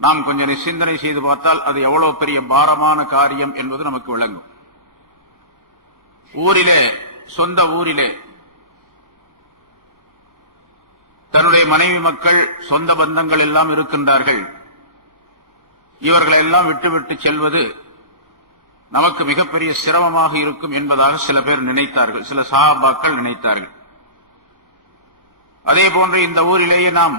நாம் கொஞ்சம் சிந்தனை செய்து பார்த்தால் அது எவ்வளவு பெரிய பாரமான காரியம் என்பது நமக்கு விளங்கும். ஊரிலே, சொந்த ஊரிலே தன்னுடைய மனைவி மக்கள், சொந்த பந்தங்கள் எல்லாம் இருக்கின்றார்கள். இவர்களெல்லாம் விட்டுவிட்டு செல்வது நமக்கு மிகப்பெரிய சிரமமாக இருக்கும் என்பதாக சில பேர் நினைத்தார்கள், சில சஹாபாக்கள் நினைத்தார்கள். அதே போன்று இந்த ஊரிலேயே நாம்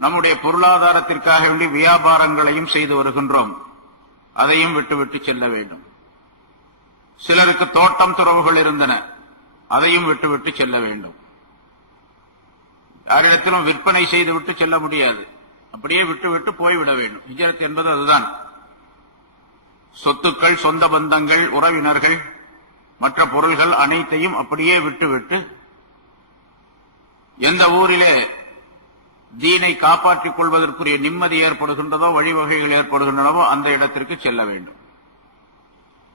நம்முடைய பொருளாதாரத்திற்காக வேண்டி வியாபாரங்களையும் செய்து வருகின்றோம், அதையும் விட்டுவிட்டு செல்ல வேண்டும். சிலருக்கு தோட்டம் துறவுகள் இருந்தன, அதையும் விட்டுவிட்டு செல்ல வேண்டும். யாரிடத்திலும் விற்பனை செய்துவிட்டு செல்ல முடியாது, அப்படியே விட்டுவிட்டு போய்விட வேண்டும். ஹிஜ்ரத் என்பது அதுதான். சொத்துக்கள், சொந்த பந்தங்கள், உறவினர்கள், மற்ற பொருள்கள் அனைத்தையும் அப்படியே விட்டுவிட்டு எந்த ஊரிலே தீனை காப்பாற்றிக் கொள்வதற்குரிய நிம்மதி ஏற்படுகின்றதோ, வழிவகைகள் ஏற்படுகின்றனவோ அந்த இடத்திற்கு செல்ல வேண்டும்.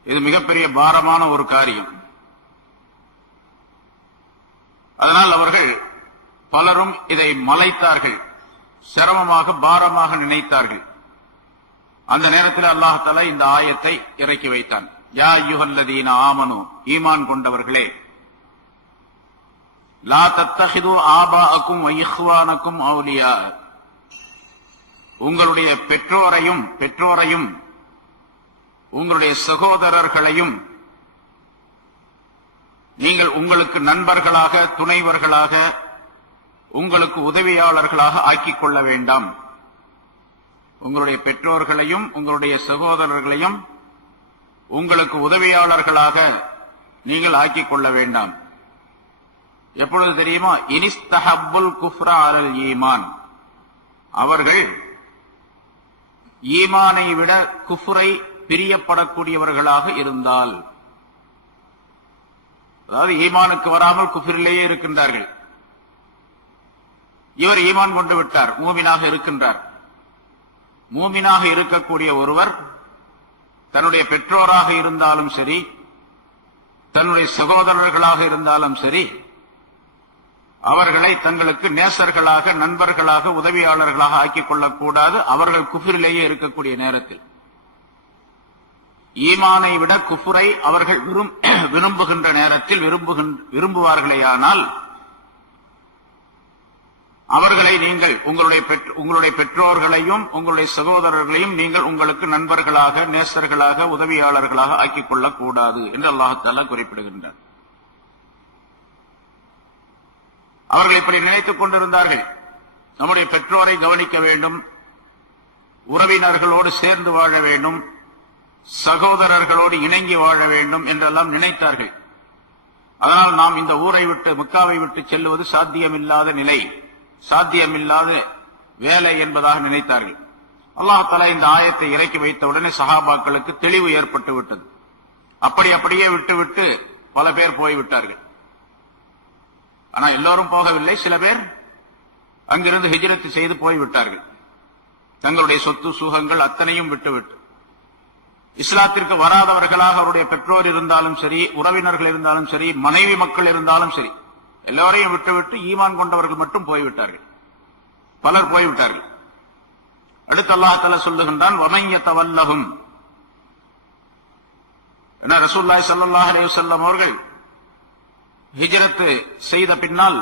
இது மிகப்பெரிய பாரமான ஒரு காரியம். அதனால் அவர்கள் பலரும் இதை மலைத்தார்கள், சிரமமாக பாரமாக நினைத்தார்கள். அந்த நேரத்தில் அல்லாஹ் தஆலா இந்த ஆயத்தை இறக்கி வைத்தான். யா அய்யுஹல்லதீன ஆமனு, ஈமான் கொண்டவர்களே, லா தத்தஹிது ஆபாஅக்கும் வ இஹ்வானக்கும் அவுலியா, உங்களுடைய பெற்றோரையும் உங்களுடைய சகோதரர்களையும் நீங்கள் உங்களுக்கு நண்பர்களாக, துணைவர்களாக, உங்களுக்கு உதவியாளர்களாக ஆக்கிக் கொள்ள வேண்டாம். உங்களுடைய பெற்றோர்களையும் உங்களுடைய சகோதரர்களையும் உங்களுக்கு உதவியாளர்களாக நீங்கள் ஆக்கிக் கொள்ள வேண்டாம். எப்பொழுது தெரியுமா? இனிஸ்தஹப்புல் குஃப்ர அலல் ஈமான், அவர்கள் ஈமானை விட குஃப்ரை பிரியப்படக்கூடியவர்களாக இருந்தால், அதாவது ஈமானுக்கு வராமல் குஃப்ரிலேயே இருக்கின்றார்கள். இவர் ஈமான் கொண்டு விட்டார், மூமினாக இருக்கின்றார். மூமினாக இருக்கக்கூடிய ஒருவர் தன்னுடைய பெற்றோராக இருந்தாலும் சரி, தன்னுடைய சகோதரர்களாக இருந்தாலும் சரி, அவர்களை தங்களுக்கு நேசர்களாக, நண்பர்களாக, உதவியாளர்களாக ஆக்கிக் கொள்ளக்கூடாது. அவர்கள் குஃப்ரிலேயே இருக்கக்கூடிய நேரத்தில் ஈமானை விட குஃப்ரை அவர்கள் விரும்புகின்ற நேரத்தில் விரும்புவார்களேயானால் அவர்களை நீங்கள் உங்களுடைய பெற்றோர்களையும் உங்களுடைய சகோதரர்களையும் நீங்கள் உங்களுக்கு நண்பர்களாக, நேசர்களாக, உதவியாளர்களாக ஆக்கிக் கொள்ளக்கூடாது என்று அல்லாஹ் தஆலா குறிப்பிடுகின்றார். அவர்கள் இப்படி நினைத்துக் கொண்டிருந்தார்கள். நம்முடைய பெற்றோரை கவனிக்க வேண்டும், உறவினர்களோடு சேர்ந்து வாழ வேண்டும், சகோதரர்களோடு இணங்கி வாழ வேண்டும் என்றெல்லாம் நினைத்தார்கள். அதனால் நாம் இந்த ஊரை விட்டு, மக்காவை விட்டு செல்லுவது சாத்தியமில்லாத நிலை, சாத்தியமில்லாத வேலை என்பதாக நினைத்தார்கள். அல்லாஹ் தஆலா இந்த ஆயத்தை இறக்கி வைத்தவுடனே சஹாபாக்களுக்கு தெளிவு ஏற்பட்டு விட்டது. அப்படியே விட்டுவிட்டு பல பேர் போய்விட்டார்கள். ஆனால் எல்லோரும் போகவில்லை. சில பேர் அங்கிருந்து ஹிஜ்ரத் செய்து போய்விட்டார்கள். தங்களுடைய சொத்து சுகங்கள் அத்தனையும் விட்டுவிட்டு, இஸ்லாத்திற்கு வராதவர்களாக அவருடைய பெற்றோர் இருந்தாலும் சரி, உறவினர்கள் இருந்தாலும் சரி, மனைவி மக்கள் இருந்தாலும் சரி, எல்லோரையும் விட்டுவிட்டு ஈமான் கொண்டவர்கள் மட்டும் போய்விட்டார்கள். பலர் போய்விட்டார்கள். அடுத்து அல்லாஹ் தஆலா சொல்லுகின்றான், வமன் யதவல்லஹும், ரசூலுல்லாஹி ஸல்லல்லாஹு அலைஹி வஸல்லம் அவர்கள் ஹிஜ்ரத் செய்த பின்னால்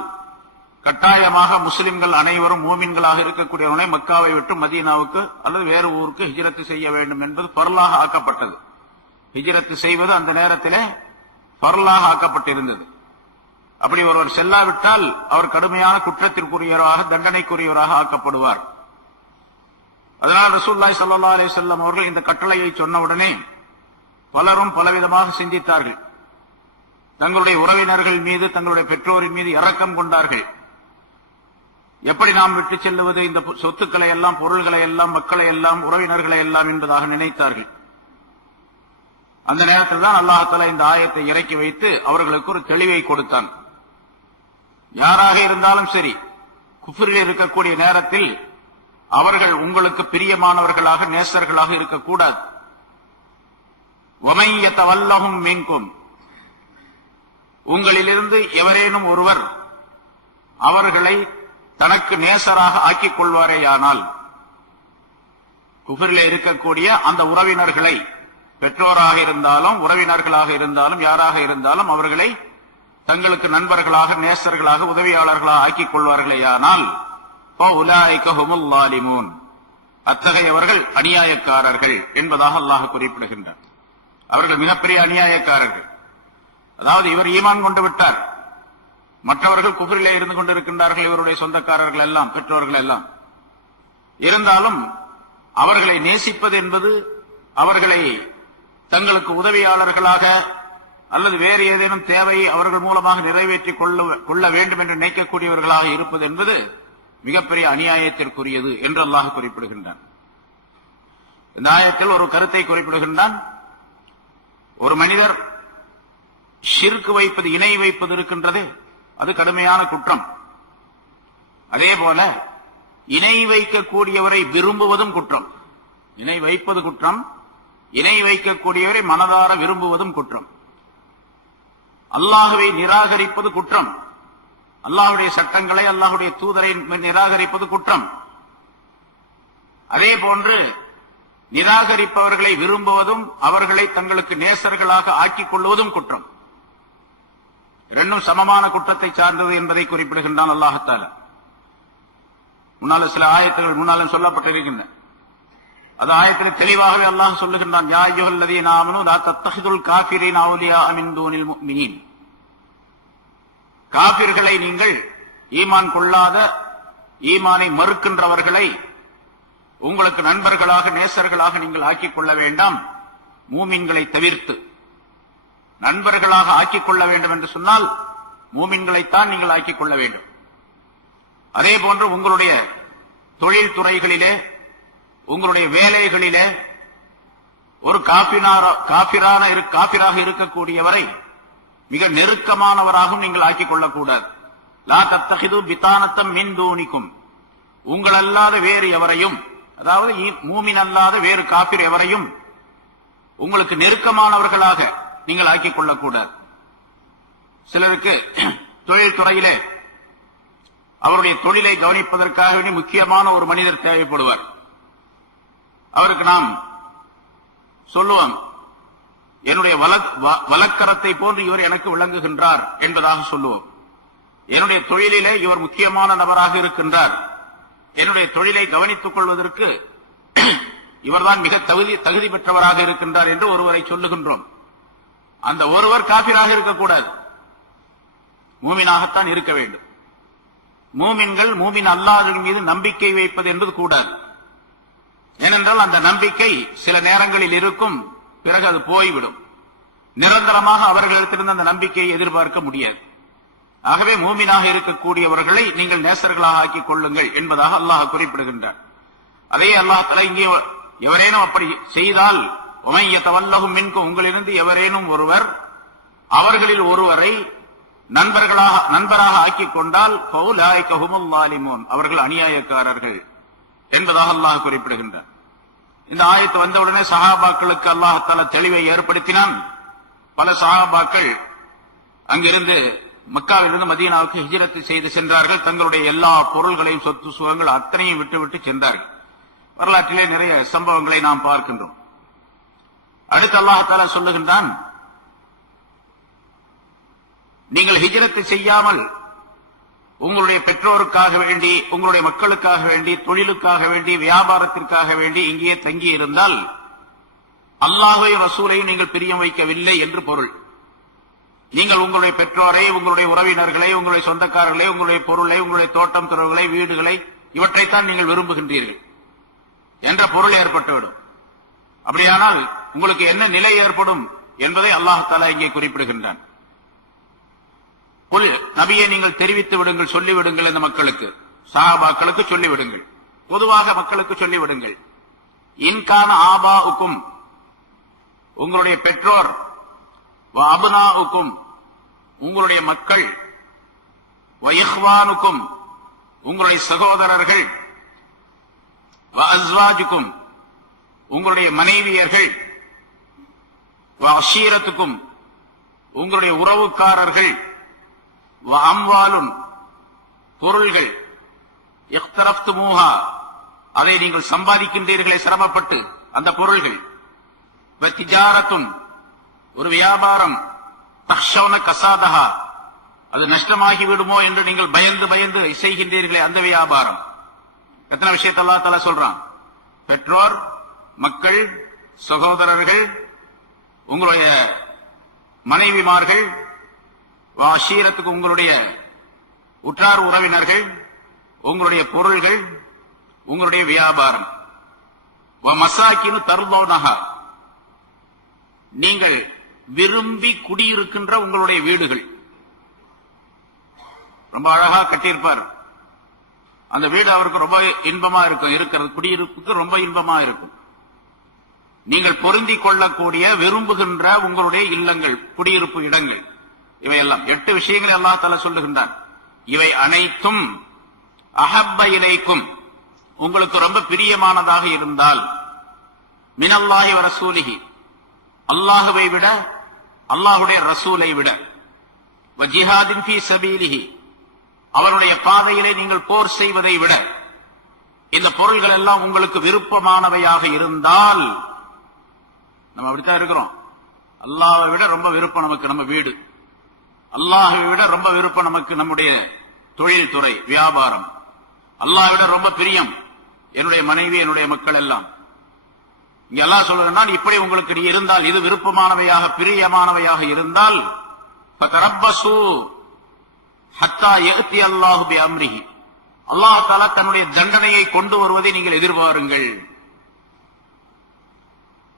கட்டாயமாக முஸ்லிம்கள் அனைவரும் மூமின்களாக இருக்கக்கூடியவனை மக்காவை விட்டு மதீனாவுக்கு அல்லது வேறு ஊருக்கு ஹிஜ்ரத் செய்ய வேண்டும் என்பது ஃபர்லாக ஆக்கப்பட்டது. ஹிஜ்ரத் செய்வது அந்த நேரத்திலே ஃபர்லாக ஆக்கப்பட்டிருந்தது. அப்படி ஒருவர் செல்லாவிட்டால் அவர் கடுமையான குற்றத்திற்குரியவராக, தண்டனைக்குரியவராக ஆக்கப்படுவார். அதனால் ரசூலுல்லாஹி ஸல்லல்லாஹு அலைஹி வஸல்லம் அவர்கள் இந்த கட்டளையை சொன்னவுடனே பலரும் பலவிதமாக சிந்தித்தார்கள். தங்களுடைய உறவினர்கள் மீது, தங்களுடைய பெற்றோரின் மீது இரக்கம் கொண்டார்கள். எப்படி நாம் விட்டு செல்லுவது இந்த சொத்துக்களை எல்லாம், பொருள்களை எல்லாம், மக்களை எல்லாம், உறவினர்களை எல்லாம் என்பதாக நினைத்தார்கள். அந்த நேரத்தில் தான் அல்லாஹ் தஆலா இந்த ஆயத்தை இறக்கி வைத்து அவர்களுக்கு ஒரு தெளிவை கொடுத்தான். யாராக இருந்தாலும் சரி, குஃப்ரில் இருக்கக்கூடிய நேரத்தில் அவர்கள் உங்களுக்கு பிரியமானவர்களாக, நேசர்களாக இருக்கக்கூடாது. வமன் யதவல்லஹும் மின்கும், உங்களிலிருந்து எவரேனும் ஒருவர் அவர்களை தனக்கு நேசராக ஆக்கிக் கொள்வாரேயானால், குஃப்ரிலே இருக்கக்கூடிய அந்த உறவினர்களை, பெற்றோராக இருந்தாலும் உறவினர்களாக இருந்தாலும் யாராக இருந்தாலும் அவர்களை தங்களுக்கு நண்பர்களாக, நேசர்களாக, உதவியாளர்களாக ஆக்கிக் கொள்வார்களேயானால் அத்தகையவர்கள் அநியாயக்காரர்கள் என்பதாக அல்லாஹ் குறிப்பிடுகின்றார். அவர்கள் மிகப்பெரிய அநியாயக்காரர்கள். அதாவது இவர் ஈமான் கொண்டு விட்டார், மற்றவர்கள் குஃப்ரிலே இருந்து கொண்டிருக்கின்றார்கள், இவருடைய சொந்தக்காரர்கள் எல்லாம், பெற்றோர்கள் எல்லாம். இருந்தாலும் அவர்களை நேசிப்பது என்பது, அவர்களை தங்களுக்கு உதவியாளர்களாக அல்லது வேறு ஏதேனும் தேவையை அவர்கள் மூலமாக நிறைவேற்றிக் கொள்ள வேண்டும் என்று நினைக்கக்கூடியவர்களாக இருப்பது என்பது மிகப்பெரிய அநியாயத்திற்குரியது என்று அல்லாஹ் குறிப்பிடுகின்றான். இந்த ஆயத்தில் ஒரு கருத்தை குறிப்பிடுகின்றான். ஒரு மனிதர் ஷிர்க் வைப்பது, இணை வைப்பது இருக்கின்றது, அது கடுமையான குற்றம். அதே போல இணை வைக்கக்கூடியவரை விரும்புவதும் குற்றம். இணை வைப்பது குற்றம், இணை வைக்கக்கூடியவரை மனதார விரும்புவதும் குற்றம். அல்லாஹ்வை நிராகரிப்பது குற்றம், அல்லாஹ்வுடைய சட்டங்களை, அல்லாஹ்வுடைய தூதரை நிராகரிப்பது குற்றம். அதே போன்று நிராகரிப்பவர்களை விரும்புவதும் அவர்களை தங்களுக்கு நேசர்களாக ஆக்கிக் கொள்வதும் குற்றம். இரண்டும் சமமான குற்றத்தை சார்ந்தது என்பதை குறிப்பிடுகின்றான் அல்லாஹ் தஆலா. முன்னால சில ஆயத்துகள் முன்னாலும் சொல்லப்பட்டிருக்கின்றன. அது ஆயத்தில் தெளிவாகவே அல்லாஹ் சொல்லுகின்றான், யா அய்யுஹல்லதீன ஆமனூ லா தத்தஹிதுல் காஃபிரீன அவுலியா மின் தூனில் முஃமினீன். காபிர்களை நீங்கள், ஈமான் கொள்ளாத, ஈமானை மறுக்கின்றவர்களை உங்களுக்கு நண்பர்களாக, நேசர்களாக நீங்கள் ஆக்கிக் கொள்ள வேண்டாம், மூமின்களை தவிர்த்து. நண்பர்களாக ஆக்கிக் கொள்ள வேண்டும் என்று சொன்னால் மூமின்களைத்தான் நீங்கள் ஆக்கிக் கொள்ள வேண்டும். அதே போன்று உங்களுடைய தொழில் துறைகளிலே, உங்களுடைய வேலைகளிலே ஒரு காபிராக இருக்கக்கூடியவரை மிக நெருக்கமானவராகவும் நீங்கள் ஆக்கிக் கொள்ளக்கூடாது. லா தத்தஹிது பிதானத்தம் மின் தூனிக்கும், உங்கள் அல்லாத வேறு எவரையும், அதாவது மூமின் அல்லாத வேறு காபிர் எவரையும் உங்களுக்கு நெருக்கமானவர்களாக நீங்கள் ஆக்கிக் கொள்ளக்கூடாது. சிலருக்கு தொழில் துறையிலே அவருடைய தொழிலை கவனிப்பதற்காக முக்கியமான ஒரு மனிதர் தேவைப்படுவார். அவருக்கு நாம் சொல்லுவோம், என்னுடைய வலக்கரத்தை போன்று இவர் எனக்கு விளங்குகின்றார் என்பதாக சொல்லுவோம். என்னுடைய தொழிலிலே இவர் முக்கியமான நபராக இருக்கின்றார், என்னுடைய தொழிலை கவனித்துக் கொள்வதற்கு இவர்தான் மிக தகுதி பெற்றவராக இருக்கின்றார் என்று ஒருவரை சொல்லுகின்றோம். அந்த ஒருவர் காபிராக இருக்கக்கூடாது, மூமினாகத்தான் இருக்க வேண்டும். மூமின்கள் மூமின் அல்லாஹ்வின் மீது நம்பிக்கை வைப்பது என்பது கூடாது. ஏனென்றால் அந்த நம்பிக்கை சில நேரங்களில் இருக்கும், பிறகு அது போய்விடும். நிரந்தரமாக அவர்களிடத்திலிருந்து அந்த நம்பிக்கையை எதிர்பார்க்க முடியாது. ஆகவே மூமினாக இருக்கக்கூடியவர்களை நீங்கள் நேசர்களாக ஆக்கிக் கொள்ளுங்கள் என்பதாக அல்லாஹ் குறிப்பிடுகின்றார். அதே அல்லாஹ் தஆலா இங்கே எவரேனும் அப்படி செய்தால், உமைய தவல்லஹும் மின்கும், உங்களிலிருந்து எவரேனும் ஒருவர் அவர்களில் ஒருவரை நண்பராக ஆக்கிக் கொண்டால் ஃபௌலாயிக ஹுமுல் ஸாலிமூன், அவர்கள் அநியாயக்காரர்கள் என்பதாக அல்லாஹ் குறிப்பிடுகின்றார். இந்த ஆயத்து வந்தவுடனே சஹாபாக்களுக்கு அல்லாஹ் தஆலா தெளிவை ஏற்படுத்தினான். பல சஹாபாக்கள் அங்கிருந்து மக்காவிலிருந்து மதீனாவுக்கு ஹிஜ்ரத் செய்து சென்றார்கள். தங்களுடைய எல்லா பொருள்களையும், சொத்து சுகங்கள் அத்தனையும் விட்டுவிட்டு சென்றார்கள். வரலாற்றிலே நிறைய சம்பவங்களை நாம் பார்க்கின்றோம். அடுத்து அல்லாஹ் தஆலா சொல்லுகின்றான், நீங்கள் ஹிஜ்ரத் செய்யாமல் உங்களுடைய பெற்றோருக்காக வேண்டி, உங்களுடைய மக்களுக்காக வேண்டி, தொழிலுக்காக வேண்டி, வியாபாரத்திற்காக வேண்டி இங்கேயே தங்கி இருந்தால் அல்லாஹ்வையும் ரசூலையும் நீங்கள் பிரியம் வைக்கவில்லை என்று பொருள். நீங்கள் உங்களுடைய பெற்றோரை, உங்களுடைய உறவினர்களை, உங்களுடைய சொந்தக்காரர்களை, உங்களுடைய பொருளை, உங்களுடைய தோட்டம் துறவுகளை, வீடுகளை, இவற்றைத்தான் நீங்கள் விரும்புகின்றீர்கள் என்ற பொருள் ஏற்பட்டுவிடும். அப்படியானால் உங்களுக்கு என்ன நிலை ஏற்படும் என்பதை அல்லாஹ் தஆலா இங்கே குறிப்பிடுகின்றான். நபியை நீங்கள் தெரிவித்து விடுங்கள், சொல்லிவிடுங்கள் இந்த மக்களுக்கு, சஹாபாக்களுக்கு சொல்லிவிடுங்கள், பொதுவாக மக்களுக்கு சொல்லிவிடுங்கள். இன்கான ஆபாஉக்கும், உங்களுடைய பெற்றோர், அபுனாஉக்கும், உங்களுடைய மக்கள், இஹ்வானுக்கும், உங்களுடைய சகோதரர்கள், அஸ்வாஜுக்கும், உங்களுடைய மனைவியர்கள், அஷீரத்துக்கும், உங்களுடைய உறவுக்காரர்கள், அம்வாலும், பொருள்கள், இக்தரஃப்துமூஹா, அதை நீங்கள் சம்பாதிக்கின்றீர்களே சிரமப்பட்டு அந்த பொருள்கள். திஜாரத்துன், ஒரு வியாபாரம், தக்ஷௌன கசாதஹா, அது நஷ்டமாகி விடுமோ என்று நீங்கள் பயந்து பயந்து செய்கின்றீர்களே அந்த வியாபாரம். எத்தனை விஷயத்தை அல்லாஹ் தஆலா சொல்றான். பெற்றோர், மக்கள், சகோதரர்கள், உங்களுடைய மனைவிமார்கள், வாஷீரத்துக்கு உங்களுடைய உற்றார் உறவினர்கள், உங்களுடைய பொருள்கள், உங்களுடைய வியாபாரம். மசாக்கினு தர்லோனஹா, நீங்கள் விரும்பி குடியிருக்கின்ற உங்களுடைய வீடுகள். ரொம்ப அழகா கட்டியிருப்பார். அந்த வீடு அவருக்கு ரொம்ப இன்பமா இருக்கும், இருக்கிறது குடியிருப்புக்கு ரொம்ப இன்பமா இருக்கும். நீங்கள் பொருந்திக் கொள்ளக்கூடிய விரும்புகின்ற உங்களுடைய இல்லங்கள், குடியிருப்பு இடங்கள், இவையெல்லாம் 8 விஷயங்களை அல்லாஹ் தஆலா சொல்லுகின்றான். இவை அனைத்தும் அஹப்ப இலைக்கும், உங்களுக்கு ரொம்ப பிரியமானதாக இருந்தால், மினல்லாஹி வ ரசூலிஹி, அல்லாஹ்வை விட, அல்லாஹ்வுடைய ரசூலை விட, வ ஜிஹாதின் ஃபீ சபீலிஹி, அவருடைய பாதையிலே நீங்கள் போர் செய்வதை விட, இந்த பொருள்கள் எல்லாம் உங்களுக்கு விருப்பமானவையாக இருந்தால், நம்ம அப்படித்தான் இருக்கிறோம். அல்லாஹ்வை விட ரொம்ப விருப்பம் நமக்கு நம்ம வீடு, அல்லாஹ்வை விட ரொம்ப விருப்பம் நமக்கு நம்முடைய தொழில் துறை, வியாபாரம், அல்லாஹ்வை விட ரொம்ப பிரியம் என்னுடைய மனைவி, என்னுடைய மக்கள் எல்லாம். இங்க அல்லாஹ் சொல்றான், இப்படி உங்களுக்கு இருந்தால், இது விருப்பமானவையாக பிரியமானவையாக இருந்தால், ஃபதரப்பசு ஹத்தா யக்தி அல்லாஹு பி அம்ரிஹி, அல்லாஹ் தஆலா தன்னுடைய தண்டனையை கொண்டு வருவதை நீங்கள் எதிர்பாருங்கள்.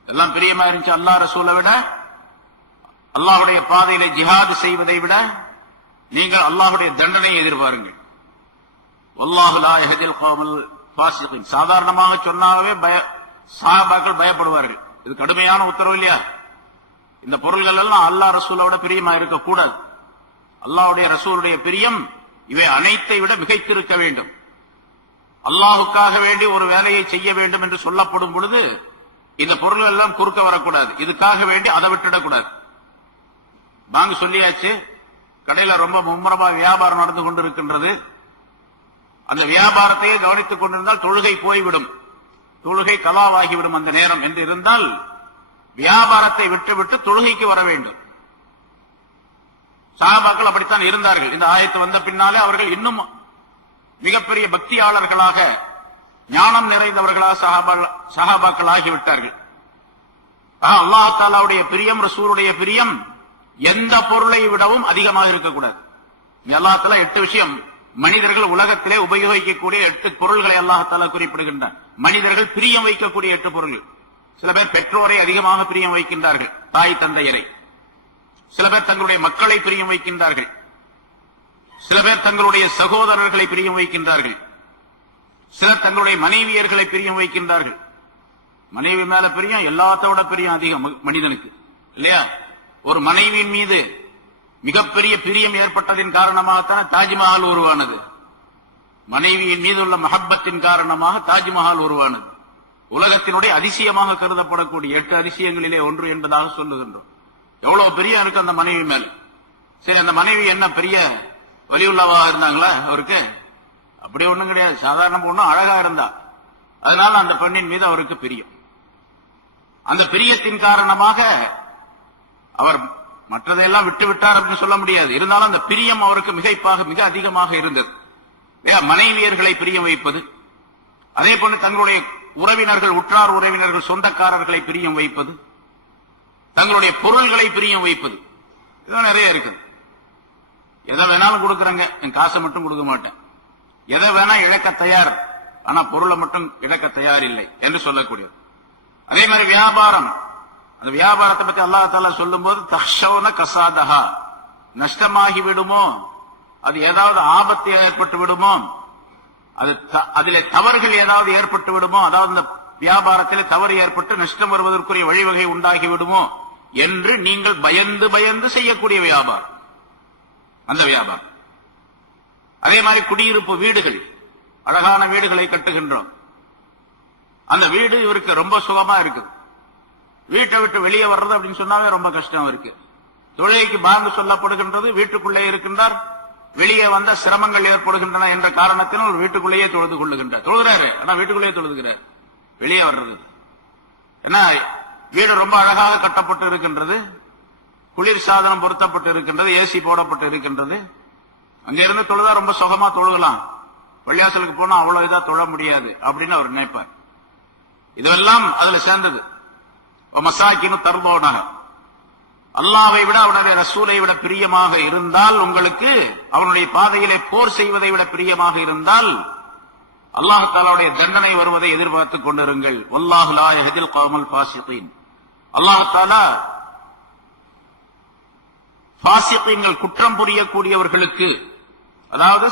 எல்லாம் பிரியமா இருந்துச்சு அல்லாஹ் ரசூலை விட, அல்லாஹ்வுடைய பாதையிலே ஜிஹாத் செய்வதை விட நீங்கள் அல்லாஹ்வுடைய தண்டனையை எதிர்பாருங்கள். வல்லாஹு லா யஹ்தில் கௌமல் ஃபாஸிகீன். சாதாரணமாக சொன்னாவே சஹாபாக்கள் பயப்படுவார்கள். இது கடுமையான உத்தரவு இல்லையா? இந்த பொருள்கள் எல்லாம் அல்லாஹ் ரசூலோட பிரியமா இருக்கக்கூடாது. அல்லாஹ்வுடைய ரசூலுடைய பிரியம் இவை அனைத்தை விட மிகைத்திருக்க வேண்டும். அல்லாஹுக்காக வேண்டி ஒரு வேலையை செய்ய வேண்டும் என்று சொல்லப்படும் பொழுது இந்த பொருள்கள் எல்லாம் குறுக்க வரக்கூடாது. இதுக்காக வேண்டி அதை விட்டுடக்கூடாது. வாங்க சொல்லியாச்சு, கடையில ரொம்ப மும்முரமா வியாபாரம் நடந்து கொண்டிருக்கின்றது. அந்த வியாபாரத்தையே கவனித்துக் கொண்டிருந்தால் தொழுகை போய்விடும், தொழுகை கலாவாகிவிடும் அந்த நேரம் என்று இருந்தால் வியாபாரத்தை விட்டுவிட்டு தொழுகைக்கு வர வேண்டும். சஹாபாக்கள் அப்படித்தான் இருந்தார்கள். இந்த ஆயத்து வந்த பின்னாலே அவர்கள் இன்னும் மிகப்பெரிய பக்தியாளர்களாக, ஞானம் நிறைந்தவர்களாக சஹாபாக்கள் ஆகிவிட்டார்கள். அல்லாஹ் தஆலாவுடைய பிரியம், ரசூலுடைய பிரியம் எந்த பொருளை விடவும் அதிகமாக இருக்கக்கூடாது. அல்லாஹ் தஆலா 8 விஷயம், மனிதர்கள் உலகத்திலே உபயோகிக்கக்கூடிய 8 பொருள்களை அல்லாஹ் தஆலா குறிப்பிடுகின்றார். மனிதர்கள் பிரியம் வைக்கக்கூடிய 8 பொருள்கள். சில பேர் பெற்றோரை அதிகமாக பிரியம் வைக்கின்றார்கள், தாய் தந்தையரை. சில பேர் தங்களுடைய மக்களை பிரியம் வைக்கின்றார்கள். சில பேர் தங்களுடைய சகோதரர்களை பிரியம் வைக்கின்றார்கள். சிலர் தங்களுடைய மனைவியர்களை பிரியம் வைக்கின்றார்கள். மனைவி மேல பிரியம் எல்லாத்தோட பிரியம் அதிகம் மனிதனுக்கு இல்லையா? ஒரு மனைவியின் மீது மிகப்பெரிய பிரியம் ஏற்பட்டதின் காரணமாகத்தான் தாஜ்மஹால் உருவானது. மனைவியின் மீது உள்ள மஹப்பத்தின் காரணமாக தாஜ்மஹால் உருவானது. உலகத்தினுடைய அதிசயமாக கருதப்படக்கூடிய 8 அதிசயங்களிலே ஒன்று என்பதாக சொல்லுகின்றோம். எவ்வளவு பெரிய இருக்கு அந்த மனைவி மேல். சரி, அந்த மனைவி என்ன பெரிய வலியுள்ளவாக இருந்தாங்களா அவருக்கு? அப்படி ஒண்ணும் கிடையாது. சாதாரண பொண்ணு, அழகா இருந்தா, அதனால அந்த பெண்ணின் மீது அவருக்கு பிரியம். அந்த பிரியத்தின் காரணமாக அவர் மற்றதையெல்லாம் விட்டு விட்டார் அப்படின்னு சொல்ல முடியாது. இருந்தாலும் அந்த பிரியம் அவருக்கு மிக அதிகமாக இருந்தது. மனைவியர்களை பிரியம் வைப்பது, அதே போன்று தங்களுடைய உறவினர்கள், உற்றார் உறவினர்கள், சொந்தக்காரர்களை பிரியம் வைப்பது, தங்களுடைய பொருள்களை பிரியம் வைப்பது, இதெல்லாம் நிறைய இருக்குது. எதை வேணாலும் கொடுக்கறங்க, என் காசை மட்டும் கொடுக்க மாட்டேன். எதை வேணா இழக்க தயார், ஆனா பொருளை மட்டும் இழக்க தயார் இல்லை என்று சொல்லக்கூடியது. அதே மாதிரி வியாபாரம், அந்த வியாபாரத்தை பற்றி அல்லாஹ் தஆலா சொல்லும் போது தக்ஷௌன கசாதஹா, நஷ்டமாகி விடுமோ, அது ஏதாவது ஆபத்து ஏற்பட்டு விடுமோ, அதிலே தவறுகள் ஏதாவது ஏற்பட்டு விடுமோ, அதாவது அந்த வியாபாரத்திலே தவறு ஏற்பட்டு நஷ்டம் வருவதற்குரிய வழிவகை உண்டாகி விடுமோ என்று நீங்கள் பயந்து பயந்து செய்யக்கூடிய வியாபாரம் அந்த வியாபாரம். அதே மாதிரி குடியிருப்பு வீடுகள், அழகான வீடுகளை கட்டுகின்றோம். அந்த வீடு இவருக்கு ரொம்ப சுகமா இருக்கு. வீட்டை விட்டு வெளியே வர்றது அப்படின்னு சொன்னாவே ரொம்ப கஷ்டம் இருக்கு. தொழுகைக்கு பாங்கு சொல்லப்படுகின்றது, வீட்டுக்குள்ளே இருக்கின்றார், வெளியே வந்த சிரமங்கள் ஏற்படுகின்றன என்ற காரணத்தினால் ஒரு வீட்டுக்குள்ளேயே தொழுது கொள்ளுகின்றார். தொழுகிறாரு, ஆனா வீட்டுக்குள்ளேயே தொழுதுகிறார், வெளியே வர்றது. ஏன்னா வீடு ரொம்ப அழகாக கட்டப்பட்டு இருக்கின்றது, குளிர் சாதனம் பொருத்தப்பட்டு இருக்கின்றது, ஏசி போடப்பட்டு இருக்கின்றது. அங்கிருந்து தொழுதா ரொம்ப சுகமா தொழுகலாம், பள்ளியாசலுக்கு போனா அவ்வளவு இதா தொழ முடியாது அப்படின்னு அவர் நினைப்பார். இதெல்லாம் அதுல சேர்ந்தது. மசாக்கினு தர்போனாக அல்லாஹ்வை விட அவனுடைய ரசூலை விட பிரியமாக இருந்தால், உங்களுக்கு அவனுடைய பாதையிலே போர் செய்வதை விட பிரியமாக இருந்தால் அல்லாஹ் தஆலாவுடைய தண்டனை வருவதை எதிர்பார்த்துக் கொண்டிருங்கள். வல்லாஹு லா யஹ்தில் கௌமல் ஃபாஸிகீன். அல்லாஹ் தஆலா ஃபாஸிகீன்கள் குற்றம் புரியக்கூடியவர்களுக்கு, அதாவது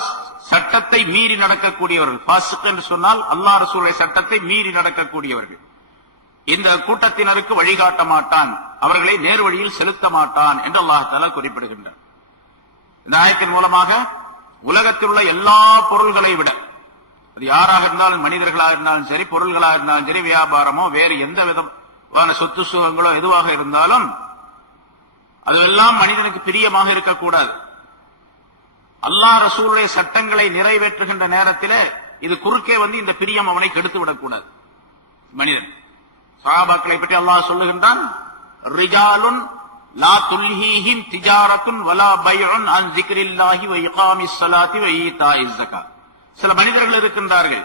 சட்டத்தை மீறி நடக்கக்கூடியவர்கள், ஃபாஸிக் என்று சொன்னால் அல்லாஹ் ரசூலுடைய சட்டத்தை மீறி நடக்கக்கூடியவர்கள், இந்த கூட்டத்தினருக்கு வழிகாட்ட மாட்டான், அவர்களை நேர்வழியில் செலுத்த மாட்டான் என்று அல்லாஹ் தஆலா குறிப்பிடுகின்றார். இந்த ஆயத்தின் மூலமாக உலகத்தில் உள்ள எல்லா பொருள்களை விட, அது யாராக இருந்தாலும், மனிதர்களாக இருந்தாலும் சரி, பொருள்களாக இருந்தாலும் சரி, வியாபாரமோ வேறு எந்த விதமான சொத்து சுகங்களோ எதுவாக இருந்தாலும் அதெல்லாம் மனிதனுக்கு பிரியமாக இருக்கக்கூடாது. அல்லாஹ் ரசூலுடைய சட்டங்களை நிறைவேற்றுகின்ற நேரத்தில் இது குறுக்கே வந்து இந்த பிரியம் அவனை கெடுத்து விடக்கூடாது. மனிதன் சஹாபாக்களை பற்றி அல்லாஹ் சொல்லுகின்றான், ரிஜாலுன் லா துல்ஹீஹிம் திஜாரத்துன் வலா பைஉன் அன் ஸிக்ரில்லாஹி வ இகாமிஸ் ஸலாத்தி வ ஈதாஇஸ் ஸகாத். சில மனிதர்கள் இருக்கின்றார்கள்,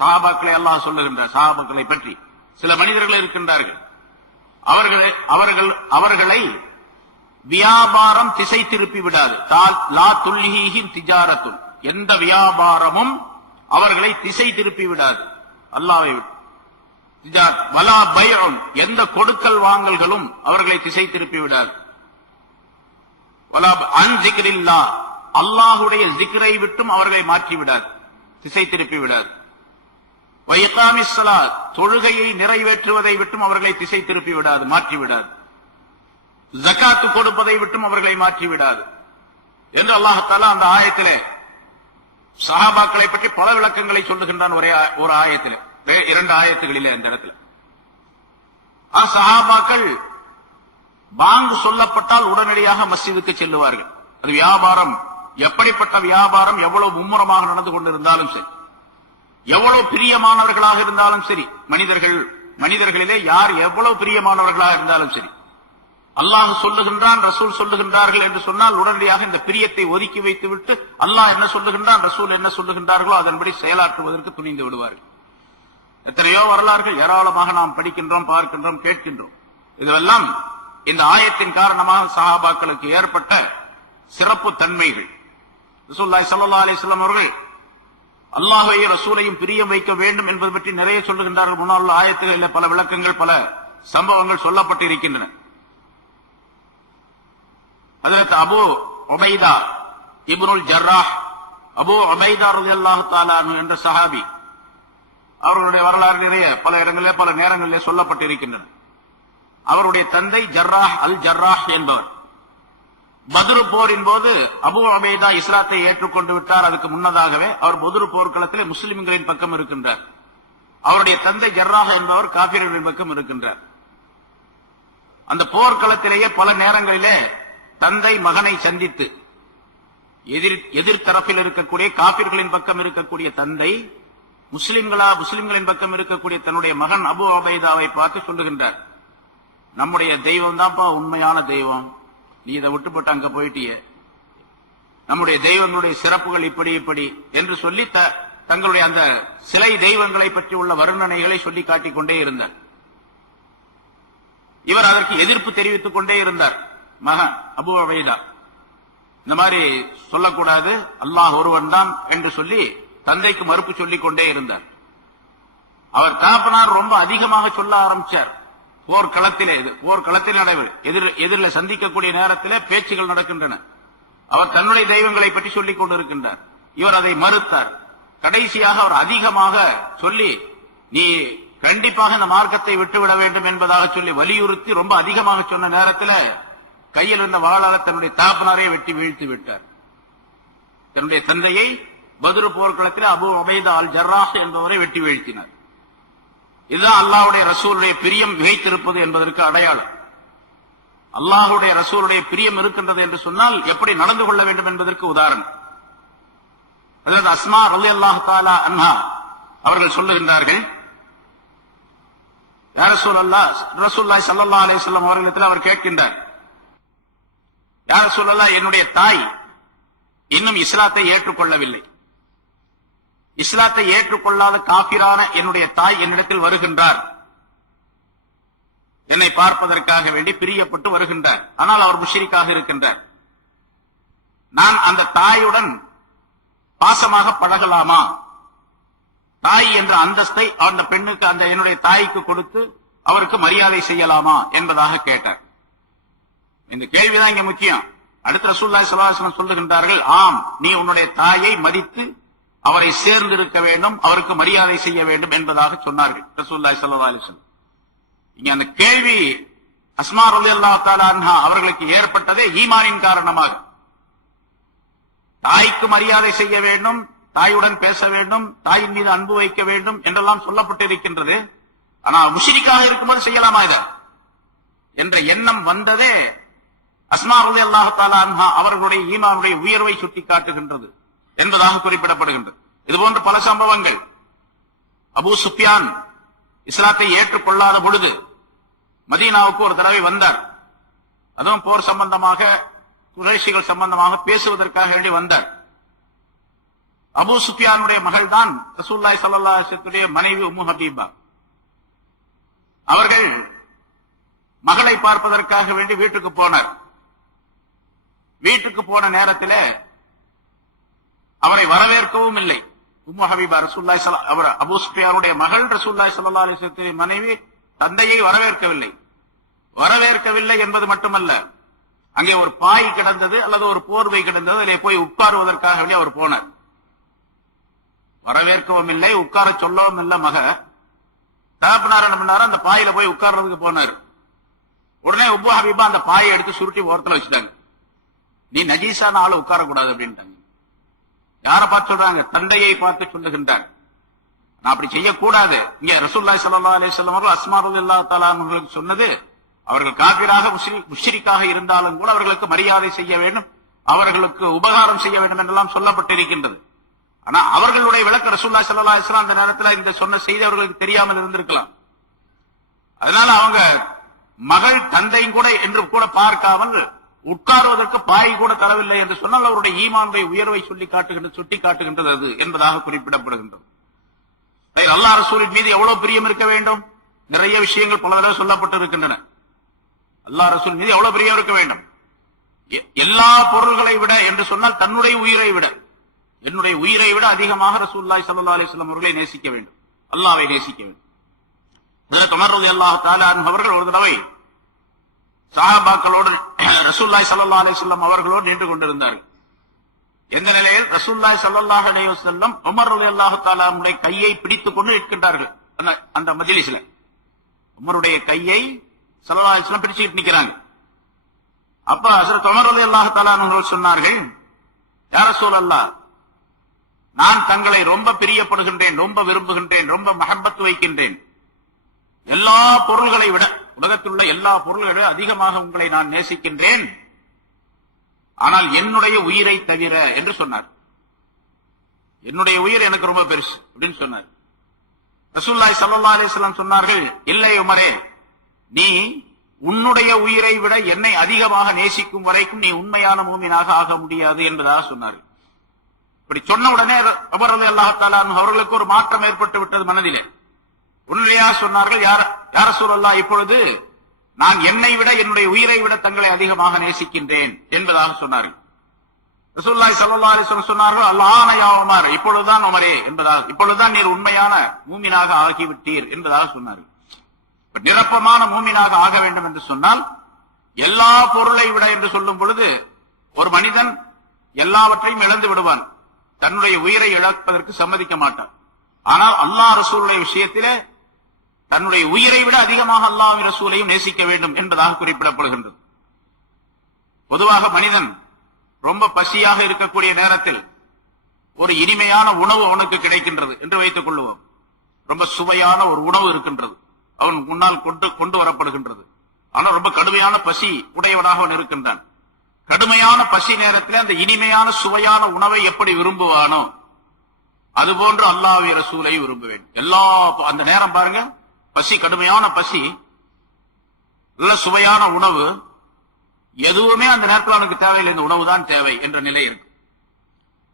சஹாபாக்களை அல்லாஹ் சொல்லுகின்றார், சஹாபாக்களை பற்றி சில மனிதர்கள் இருக்கின்றார்கள், அவர்களை வியாபாரம் திசை திருப்பி விடாது. லா துல்ஹீஹிம் திஜாரத்துன், எந்த வியாபாரமும் அவர்களை திசை திருப்பி விடாது அல்லாஹ்வை விட்டு. வலா பைஉன், எந்த கொடுக்கல் வாங்கல்களும் அவர்களை திசை திருப்பி விடாது. வலா அன் ஸிக்ரில்லாஹ், அல்லாஹ்வுடைய ஸிக்ரை விட்டும் அவர்களை மாற்றி விடாது, திசை திருப்பி விடாது. வ இகாமிஸ் ஸலாத், தொழுகையை நிறைவேற்றுவதை விட்டும் அவர்களை திசை திருப்பி விடாது, மாற்றி விடாது. ஜகாத்து கொடுப்பதை விட்டும் அவர்களை மாற்றி விடாது என்று அல்லாஹ் தஆலா அந்த ஆயத்திலே சஹாபாக்களை பற்றி பல விளக்கங்களை சொல்லுகின்றான். ஒரு ஆயத்திலே, இரண்டு ஆயத்துகளிலே அந்த இடத்துல சஹாபாக்கள் பாங்கு சொல்லப்பட்டால் உடனடியாக மஸ்ஜிதுக்கு செல்லுவார்கள். அது வியாபாரம், எப்படிப்பட்ட வியாபாரம் எவ்வளவு மும்முரமாக நடந்து கொண்டிருந்தாலும் சரி, எவ்வளவு பிரியமானவர்களாக இருந்தாலும் சரி, மனிதர்களிலே யார் எவ்வளவு பிரியமானவர்களாக இருந்தாலும் சரி, அல்லாஹ் சொல்லுகின்றான், ரசூல் சொல்லுகின்றார்கள் என்று சொன்னால் உடனடியாக இந்த பிரியத்தை ஒதுக்கி வைத்துவிட்டு அல்லாஹ் என்ன சொல்லுகின்றான், ரசூல் என்ன சொல்லுகின்றார்களோ அதன்படி செயலாற்றுவதற்கு துணிந்து விடுவார்கள். எத்தனையோ வரலாறுகள் ஏராளமாக நாம் படிக்கின்றோம், பார்க்கின்றோம், கேட்கின்றோம். இதுவெல்லாம் இந்த ஆயத்தின் காரணமாக சஹாபாக்களுக்கு ஏற்பட்ட சிறப்பு தன்மைகள். ரசூலுல்லாஹி ஸல்லல்லாஹு அலைஹி வஸல்லம் அவர்கள் அல்லாஹ்வையும் ரசூலையும் பிரியம் வைக்க வேண்டும் என்பது பற்றி நிறைய சொல்லுகின்றார்கள். முன்னால் உள்ள ஆயத்துகளில் பல விளக்கங்கள், பல சம்பவங்கள் சொல்லப்பட்டு இருக்கின்றன. ஹஜ்ரத் அபூ உபைதா இப்னுல் ஜர்ராஹ், அபூ உபைதா ரலியல்லாஹு தஆலா அன்ஹு என்ற சஹாபி, அவர்களுடைய வரலாறு நிறைய பல இடங்களிலே பல நேரங்களிலே சொல்லப்பட்டிருக்கின்றன. அவருடைய தந்தை ஜர்ராஹ் அல் ஜர்ராஹ் என்பவர். பத்ர் போரின் போது அபூ உபைதா இஸ்லாத்தை ஏற்றுக்கொண்டு விட்டார். அதுக்கு முன்னதாகவே அவர் பத்ர் போர்க்களத்திலே முஸ்லிம்களின் பக்கம் இருக்கின்றார். அவருடைய தந்தை ஜர்ராஹ் என்பவர் காபிர்களின் பக்கம் இருக்கின்றார். அந்த போர்க்களத்திலேயே பல நேரங்களிலே தந்தை மகனை சந்தித்து, எதிர்த்தரப்பில் இருக்கக்கூடிய காபிர்களின் பக்கம் இருக்கக்கூடிய தந்தை முஸ்லிம்களின் பக்கம் இருக்கக்கூடிய தன்னுடைய மகன் அபூ உபைதாவை பார்த்து சொல்லுகின்றார், நம்முடைய தெய்வம் தான்ப்பா உண்மையான தெய்வம், நீ இதை விட்டுப்பட்டு அங்க போயிட்டியே, நம்முடைய தெய்வங்களுடைய சிறப்புகள் இப்படி இப்படி என்று சொல்லி தங்களுடைய அந்த சிலை தெய்வங்களை பற்றி உள்ள வர்ணனைகளை சொல்லி காட்டிக் கொண்டே இருந்தார். இவர் அதற்கு எதிர்ப்பு தெரிவித்துக் கொண்டே இருந்தார். மகன் அபூ உபைதா இந்த மாதிரி சொல்லக்கூடாது, அல்லாஹ் ஒருவன் தான் என்று சொல்லி தந்தைக்கு மறுப்பு சொல்லிக் கொண்டே இருந்தார். அவர் தகப்பனார் ரொம்ப அதிகமாக சொல்ல ஆரம்பிச்சார். போர்க்களத்திலே எதிரில் சந்திக்கக்கூடிய நேரத்திலே பேச்சுகள் நடக்கின்றன. அவர் தன்னுடைய தெய்வங்களை பற்றி சொல்லிக் கொண்டிருக்கின்றார். இவர் அதை மறுத்தார். கடைசியாக அவர் அதிகமாக சொல்லி, நீ கண்டிப்பாக இந்த மார்க்கத்தை விட்டுவிட வேண்டும் என்பதாக சொல்லி வலியுறுத்தி ரொம்ப அதிகமாக சொன்ன நேரத்தில் கையில் இருந்த வாளாக தன்னுடைய தகப்பனாரை வெட்டி வீழ்த்தி விட்டார். தன்னுடைய தந்தையை பத்ர் போர்க்களத்தில் அபூ உபைதா அல் ஜர்ராஹ் என்பவரை வெட்டி வீழ்த்தினார். இதுதான் அல்லாஹ்வுடைய ரசூலுடைய பிரியம் மிகைத்திருப்பது என்பதற்கு அடையாளம். அல்லாஹ்வுடைய ரசூலுடைய பிரியம் இருக்கின்றது என்று சொன்னால் எப்படி நடந்து கொள்ள வேண்டும் என்பதற்கு உதாரணம். அதாவது அஸ்மா ரலியல்லாஹு தஆலா அன்ஹா அவர்கள் சொல்லுகின்றார்கள், யா ரசூலல்லாஹ், ரசூலுல்லாஹி ஸல்லல்லாஹு அலைஹி வஸல்லம் அவர்களிடத்தில் அவர் கேட்கின்றார், யா ரசூலல்லாஹ், என்னுடைய தாய் இன்னும் இஸ்லாத்தை ஏற்றுக்கொள்ளவில்லை. இஸ்லாத்தை ஏற்றுக்கொள்ளாத காபிரான என்னுடைய தாய் என்னிடத்தில் வருகின்றார். என்னை பார்ப்பதற்காக வேண்டி பிரியப்பட்டு வருகின்றார். ஆனால் அவர் முஷ்ரிக்காக இருக்கின்றார். நான் அந்த தாயுடன் பாசமாக பழகலாமா? தாய் என்ற அந்தஸ்தை அந்த பெண்ணுக்கு, அந்த என்னுடைய தாய்க்கு கொடுத்து அவருக்கு மரியாதை செய்யலாமா என்பதாக கேட்டார். இந்த கேள்விதான் இங்க முக்கியம். அடுத்த ரசூலுல்லாஹி ஸல்லல்லாஹு அலைஹி வஸல்லம் சொல்லுகின்றார்கள், ஆம், நீ உன்னுடைய தாயை மதித்து அவரை சேர்ந்திருக்க வேண்டும், அவருக்கு மரியாதை செய்ய வேண்டும் என்பதாக சொன்னார்கள் ரசூலுல்லாஹி ஸல்லல்லாஹு அலைஹி வஸல்லம். இங்க அந்த கேள்வி அஸ்மா ரலியல்லாஹு தஆலா அன்ஹா அவர்களுக்கு ஏற்பட்டதே ஈமானின் காரணமாக. தாய்க்கு மரியாதை செய்ய வேண்டும், தாயுடன் பேச வேண்டும், தாயின் மீது அன்பு வைக்க வேண்டும் என்றெல்லாம் சொல்லப்பட்டிருக்கின்றது. ஆனால் முஷ்ரிக்காக இருக்கும்போது செய்யலாமா இத என்ற எண்ணம் வந்ததே அஸ்மா ரலியல்லாஹு தஆலா அன்ஹா அவர்களுடைய ஈமானுடைய உயர்வை சுட்டிக்காட்டுகின்றது என்பதாக குறிப்பிடப்படுகின்றது. இதுபோன்ற பல சம்பவங்கள். அபூ சுஃபியான் இஸ்லாத்தை ஏற்றுக்கொள்ளாத பொழுது மதீனாவுக்கு ஒரு தடவை வந்தார். அதுவும் போர் சம்பந்தமாக, குறைஷிகள் சம்பந்தமாக பேசுவதற்காக வேண்டி வந்தார். அபூ சுஃபியானுடைய மகள் தான் ரசூலுல்லாஹி ஸல்லல்லாஹு அலைஹி வஸல்லம் மனைவி உம்மு ஹபீபா. அவர்கள் மகளை பார்ப்பதற்காக வேண்டி வீட்டுக்கு போனார். வீட்டுக்கு போன நேரத்தில் அவனை வரவேற்கவும் இல்லை. உம்மு ஹபீபா அபூ சுஃபியானுடைய மகள் ரசூலுல்லாஹி ஸல்லல்லாஹு அலைஹி வஸல்லம் மனைவி தந்தையை வரவேற்கவில்லை. வரவேற்கவில்லை என்பது மட்டுமல்ல, அங்கே ஒரு பாய் கிடந்தது அல்லது ஒரு போர்வை கிடந்தது, அதிலே போய் உட்காருவதற்காக வேண்டி அவர் போனார். வரவேற்கவும் இல்லை, உட்கார சொல்லவும் இல்லை. மக தகப்பனார் என்ன பண்ணாரு, அந்த பாயில போய் உட்கார்றதுக்கு போனார். உடனே உம்மு ஹபீபா அந்த பாயை எடுத்து சுருட்டி ஓரத்துல வச்சுட்டாங்க. நீ நஜீஸான ஆளு உட்காரக்கூடாது அப்படின்ட்டாங்க. யாரை பார்த்து சொல்றாங்க? தந்தையை பார்த்து சொல்லுகின்றாங்க. நான் அப்படி செய்யக்கூடாது. இங்க ரசூலுல்லாஹி ஸல்லல்லாஹு அலைஹி வஸல்லம் அவர்கள் அஸ்மா ரலியல்லாஹு தஆலா அவர்களுக்கு சொன்னது, அவர்கள் காபிராக முஷ்ரிக்காக இருந்தாலும் கூட அவர்களுக்கு மரியாதை செய்ய வேண்டும், அவர்களுக்கு உபகாரம் செய்ய வேண்டும் என்றெல்லாம் சொல்லப்பட்டிருக்கின்றது. ஆனா அவர்களுடைய விளக்க ரசூலுல்லாஹி ஸல்லல்லாஹு அலைஹி வஸல்லம் அந்த நேரத்தில் இந்த சொன்ன செய்தி அவர்களுக்கு தெரியாமல் இருந்திருக்கலாம். அதனால அவங்க மகள் தந்தையும் கூட என்று கூட பார்க்காமல் உட்கார்வதற்கு பாய் கூட தரவில்லை என்று சொன்னால் அவருடைய ஈமானுடைய உயர்வை சுட்டி காட்டுகின்றது அது என்பதாக குறிப்பிடப்படுகின்றது. அல்லாஹ் ரசூலின் மீது எவ்வளவு பிரியம் இருக்க வேண்டும்? நிறைய விஷயங்கள் பல தடவை சொல்லப்பட்டிருக்கின்றன. அல்லாஹ் ரசூல் மீது எவ்வளவு பிரியம் இருக்க வேண்டும்? எல்லா பொருள்களை விட என்று சொன்னால் தன்னுடைய உயிரை விட, என்னுடைய உயிரை விட அதிகமாக ரசூலுல்லாஹி ஸல்லல்லாஹு அலைஹி வஸல்லம் அவர்களை நேசிக்க வேண்டும், அல்லாஹ்வை நேசிக்க வேண்டும். ஹஜ்ரத் உமர் ரலியல்லாஹு தஆலா அன்ஹு அவர்கள் ஒரு தடவை சஹாபாக்களோடு ரசூலுல்லாஹி ஸல்லல்லாஹு அலைஹி வஸல்லம் அவர்களோடு நின்று கொண்டிருந்தார்கள். எந்த நிலையில் ரசூலுல்லாஹி ஸல்லல்லாஹு அலைஹி வஸல்லம் உமர் ரலியல்லாஹு தஆலா அவருடைய கையை பிடித்துக் கொண்டு நிற்கின்றார்கள். அந்த மஜ்லிஸ்ல உமருடைய கையை ஸல்லல்லாஹு அலைஹி வஸல்லம் பிடிச்சிட்டு நிக்கிறாங்க. அப்ப ஹஜ்ரத் உமர் ரலியல்லாஹு தஆலா அவர்கள் சொன்னார்கள், யா ரசூலல்லாஹ், நான் தங்களை ரொம்ப பிரியப்படுகின்றேன், ரொம்ப விரும்புகின்றேன், ரொம்ப மஹப்பத் வைக்கின்றேன். எல்லா பொருள்களை விட, உலகத்தில் உள்ள எல்லா பொருள்களை விட அதிகமாக உங்களை நான் நேசிக்கின்றேன். ஆனால் என்னுடைய உயிரை தவிர என்று சொன்னார். என்னுடைய உயிர் எனக்கு ரொம்ப பெருசு அப்படின்னு சொன்னார். ரசூலுல்லாஹி ஸல்லல்லாஹு அலைஹி வஸல்லம் சொன்னார்கள், இல்லை உமரே, நீ உன்னுடைய உயிரை விட என்னை அதிகமாக நேசிக்கும் வரைக்கும் நீ உண்மையான மூமினாக ஆக முடியாது என்பதாக சொன்னார்கள். இப்படி சொன்ன உடனே உமர் ரலியல்லாஹு தஆலா அவர்களுக்கு ஒரு மாற்றம் ஏற்பட்டு விட்டது மனதிலே. உண்மையாக சொன்னார்கள், யா ரசூலல்லாஹ், இப்பொழுது நான் என்னை விட என்னுடைய உயிரை விட தங்களை அதிகமாக நேசிக்கின்றேன் என்பதாக சொன்னார்கள். ரசூலுல்லாஹி ஸல்லல்லாஹு அலைஹி வஸல்லம் சொன்னார்கள், அல்லாஹ் யா உமர், இப்பொழுதுதான் உமரே என்பதாக, இப்பொழுதுதான் நீர் உண்மையான மூமினாக ஆகிவிட்டீர் என்பதாக சொன்னார்கள். நிரப்பமான மூமினாக ஆக வேண்டும் என்று சொன்னால் எல்லா பொருளை விட என்று சொல்லும் பொழுது ஒரு மனிதன் எல்லாவற்றையும் இழந்து விடுவான், தன்னுடைய உயிரை இழப்பதற்கு சம்மதிக்க மாட்டான். ஆனால் அல்லாஹ் ரசூலுடைய விஷயத்திலே தன்னுடைய உயிரை விட அதிகமாக அல்லாஹ்வின் ரசூலையும் நேசிக்க வேண்டும் என்பதாக குறிப்பிடப்படுகின்றது. பொதுவாக மனிதன் ரொம்ப பசியாக இருக்கக்கூடிய நேரத்தில் ஒரு இனிமையான உணவு அவனுக்கு கிடைக்கின்றது என்று வைத்துக் கொள்வோம். ரொம்ப சுவையான ஒரு உணவு இருக்கின்றது, அவன் முன்னால் கொண்டு வரப்படுகின்றது. ஆனால் ரொம்ப கடுமையான பசி உடையவனாக அவன் இருக்கின்றான். கடுமையான பசி நேரத்தில் அந்த இனிமையான சுவையான உணவை எப்படி விரும்புவானோ அதுபோன்று அல்லாஹ்வுடைய ரசூலை விரும்ப வேண்டும். எல்லா அந்த நேரம் பாருங்க, பசி, கடுமையான பசி, நல்ல சுவையான உணவு, எதுவுமே அந்த நேரத்தில் அவனுக்கு தேவையில்லை, இந்த உணவு தான் தேவை என்ற நிலை இருக்கு.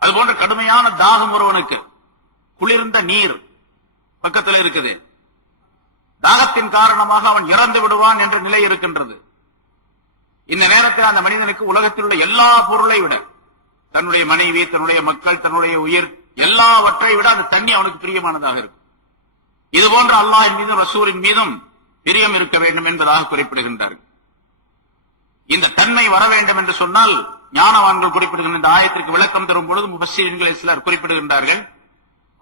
அதுபோன்ற கடுமையான தாகம் ஒருவனுக்கு, குளிர்ந்த நீர் பக்கத்தில் இருக்குது, தாகத்தின் காரணமாக அவன் இறந்து விடுவான் என்ற நிலை இருக்கின்றது. இந்த நேரத்தில் அந்த மனிதனுக்கு உலகத்தில் உள்ள எல்லா பொருளை விட, தன்னுடைய மனைவி, தன்னுடைய மக்கள், தன்னுடைய உயிர், எல்லாவற்றை விட அந்த தண்ணி அவனுக்கு பிரியமானதாக இருக்கும். இது போன்ற அல்லாஹ்வின் மீதும் ரசூலின் மீதும் பிரியம் இருக்க வேண்டும் என்பதாக குறிப்பிடுகின்றார்கள். இந்த தன்மை வர வேண்டும் என்று சொன்னால் ஞானவான்கள் குறிப்பிடுகின்ற இந்த ஆயத்திற்கு விளக்கம் தரும் பொழுது முஃபஸ்ஸிரீன்கள் சிலர் குறிப்பிடுகின்றார்கள்,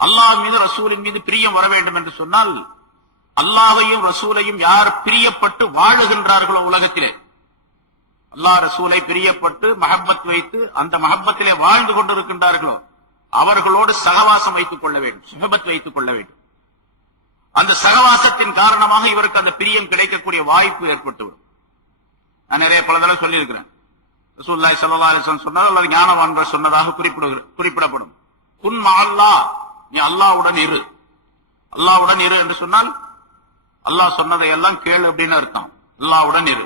அல்லாஹ் மீது ரசூலின் மீது பிரியம் வர வேண்டும் என்று சொன்னால் அல்லாஹையும் ரசூலையும் யார் பிரியப்பட்டு வாழுகின்றார்களோ உலகத்திலே, அல்லாஹ் ரசூலை பிரியப்பட்டு மஹப்பத் வைத்து அந்த மஹப்பத்திலே வாழ்ந்து கொண்டிருக்கின்றார்களோ அவர்களோடு சகவாசம் வைத்துக் கொள்ள வேண்டும், சுஹபத் வைத்துக் கொள்ள வேண்டும். அந்த சகவாசத்தின் காரணமாக இவருக்கு அந்த பிரியம் கிடைக்கக்கூடிய வாய்ப்பு ஏற்பட்டுவிடும். நான் நிறைய பல தடவை சொல்லியிருக்கிறேன். ரசூலுல்லாஹி ஸல்லல்லாஹு அலைஹி வஸல்லம் சொன்னது அல்லது ஞானவான்கள் சொன்னதாக குறிப்பிடப்படும். குன் மஅல்லாஹ், நீ அல்லாஹ்வுடன் இரு. அல்லாஹ்வுடன் இரு என்று சொன்னால் அல்லாஹ் சொன்னதை எல்லாம் கேளு அப்படின்னு அர்த்தம். அல்லாஹ்வுடன் இரு,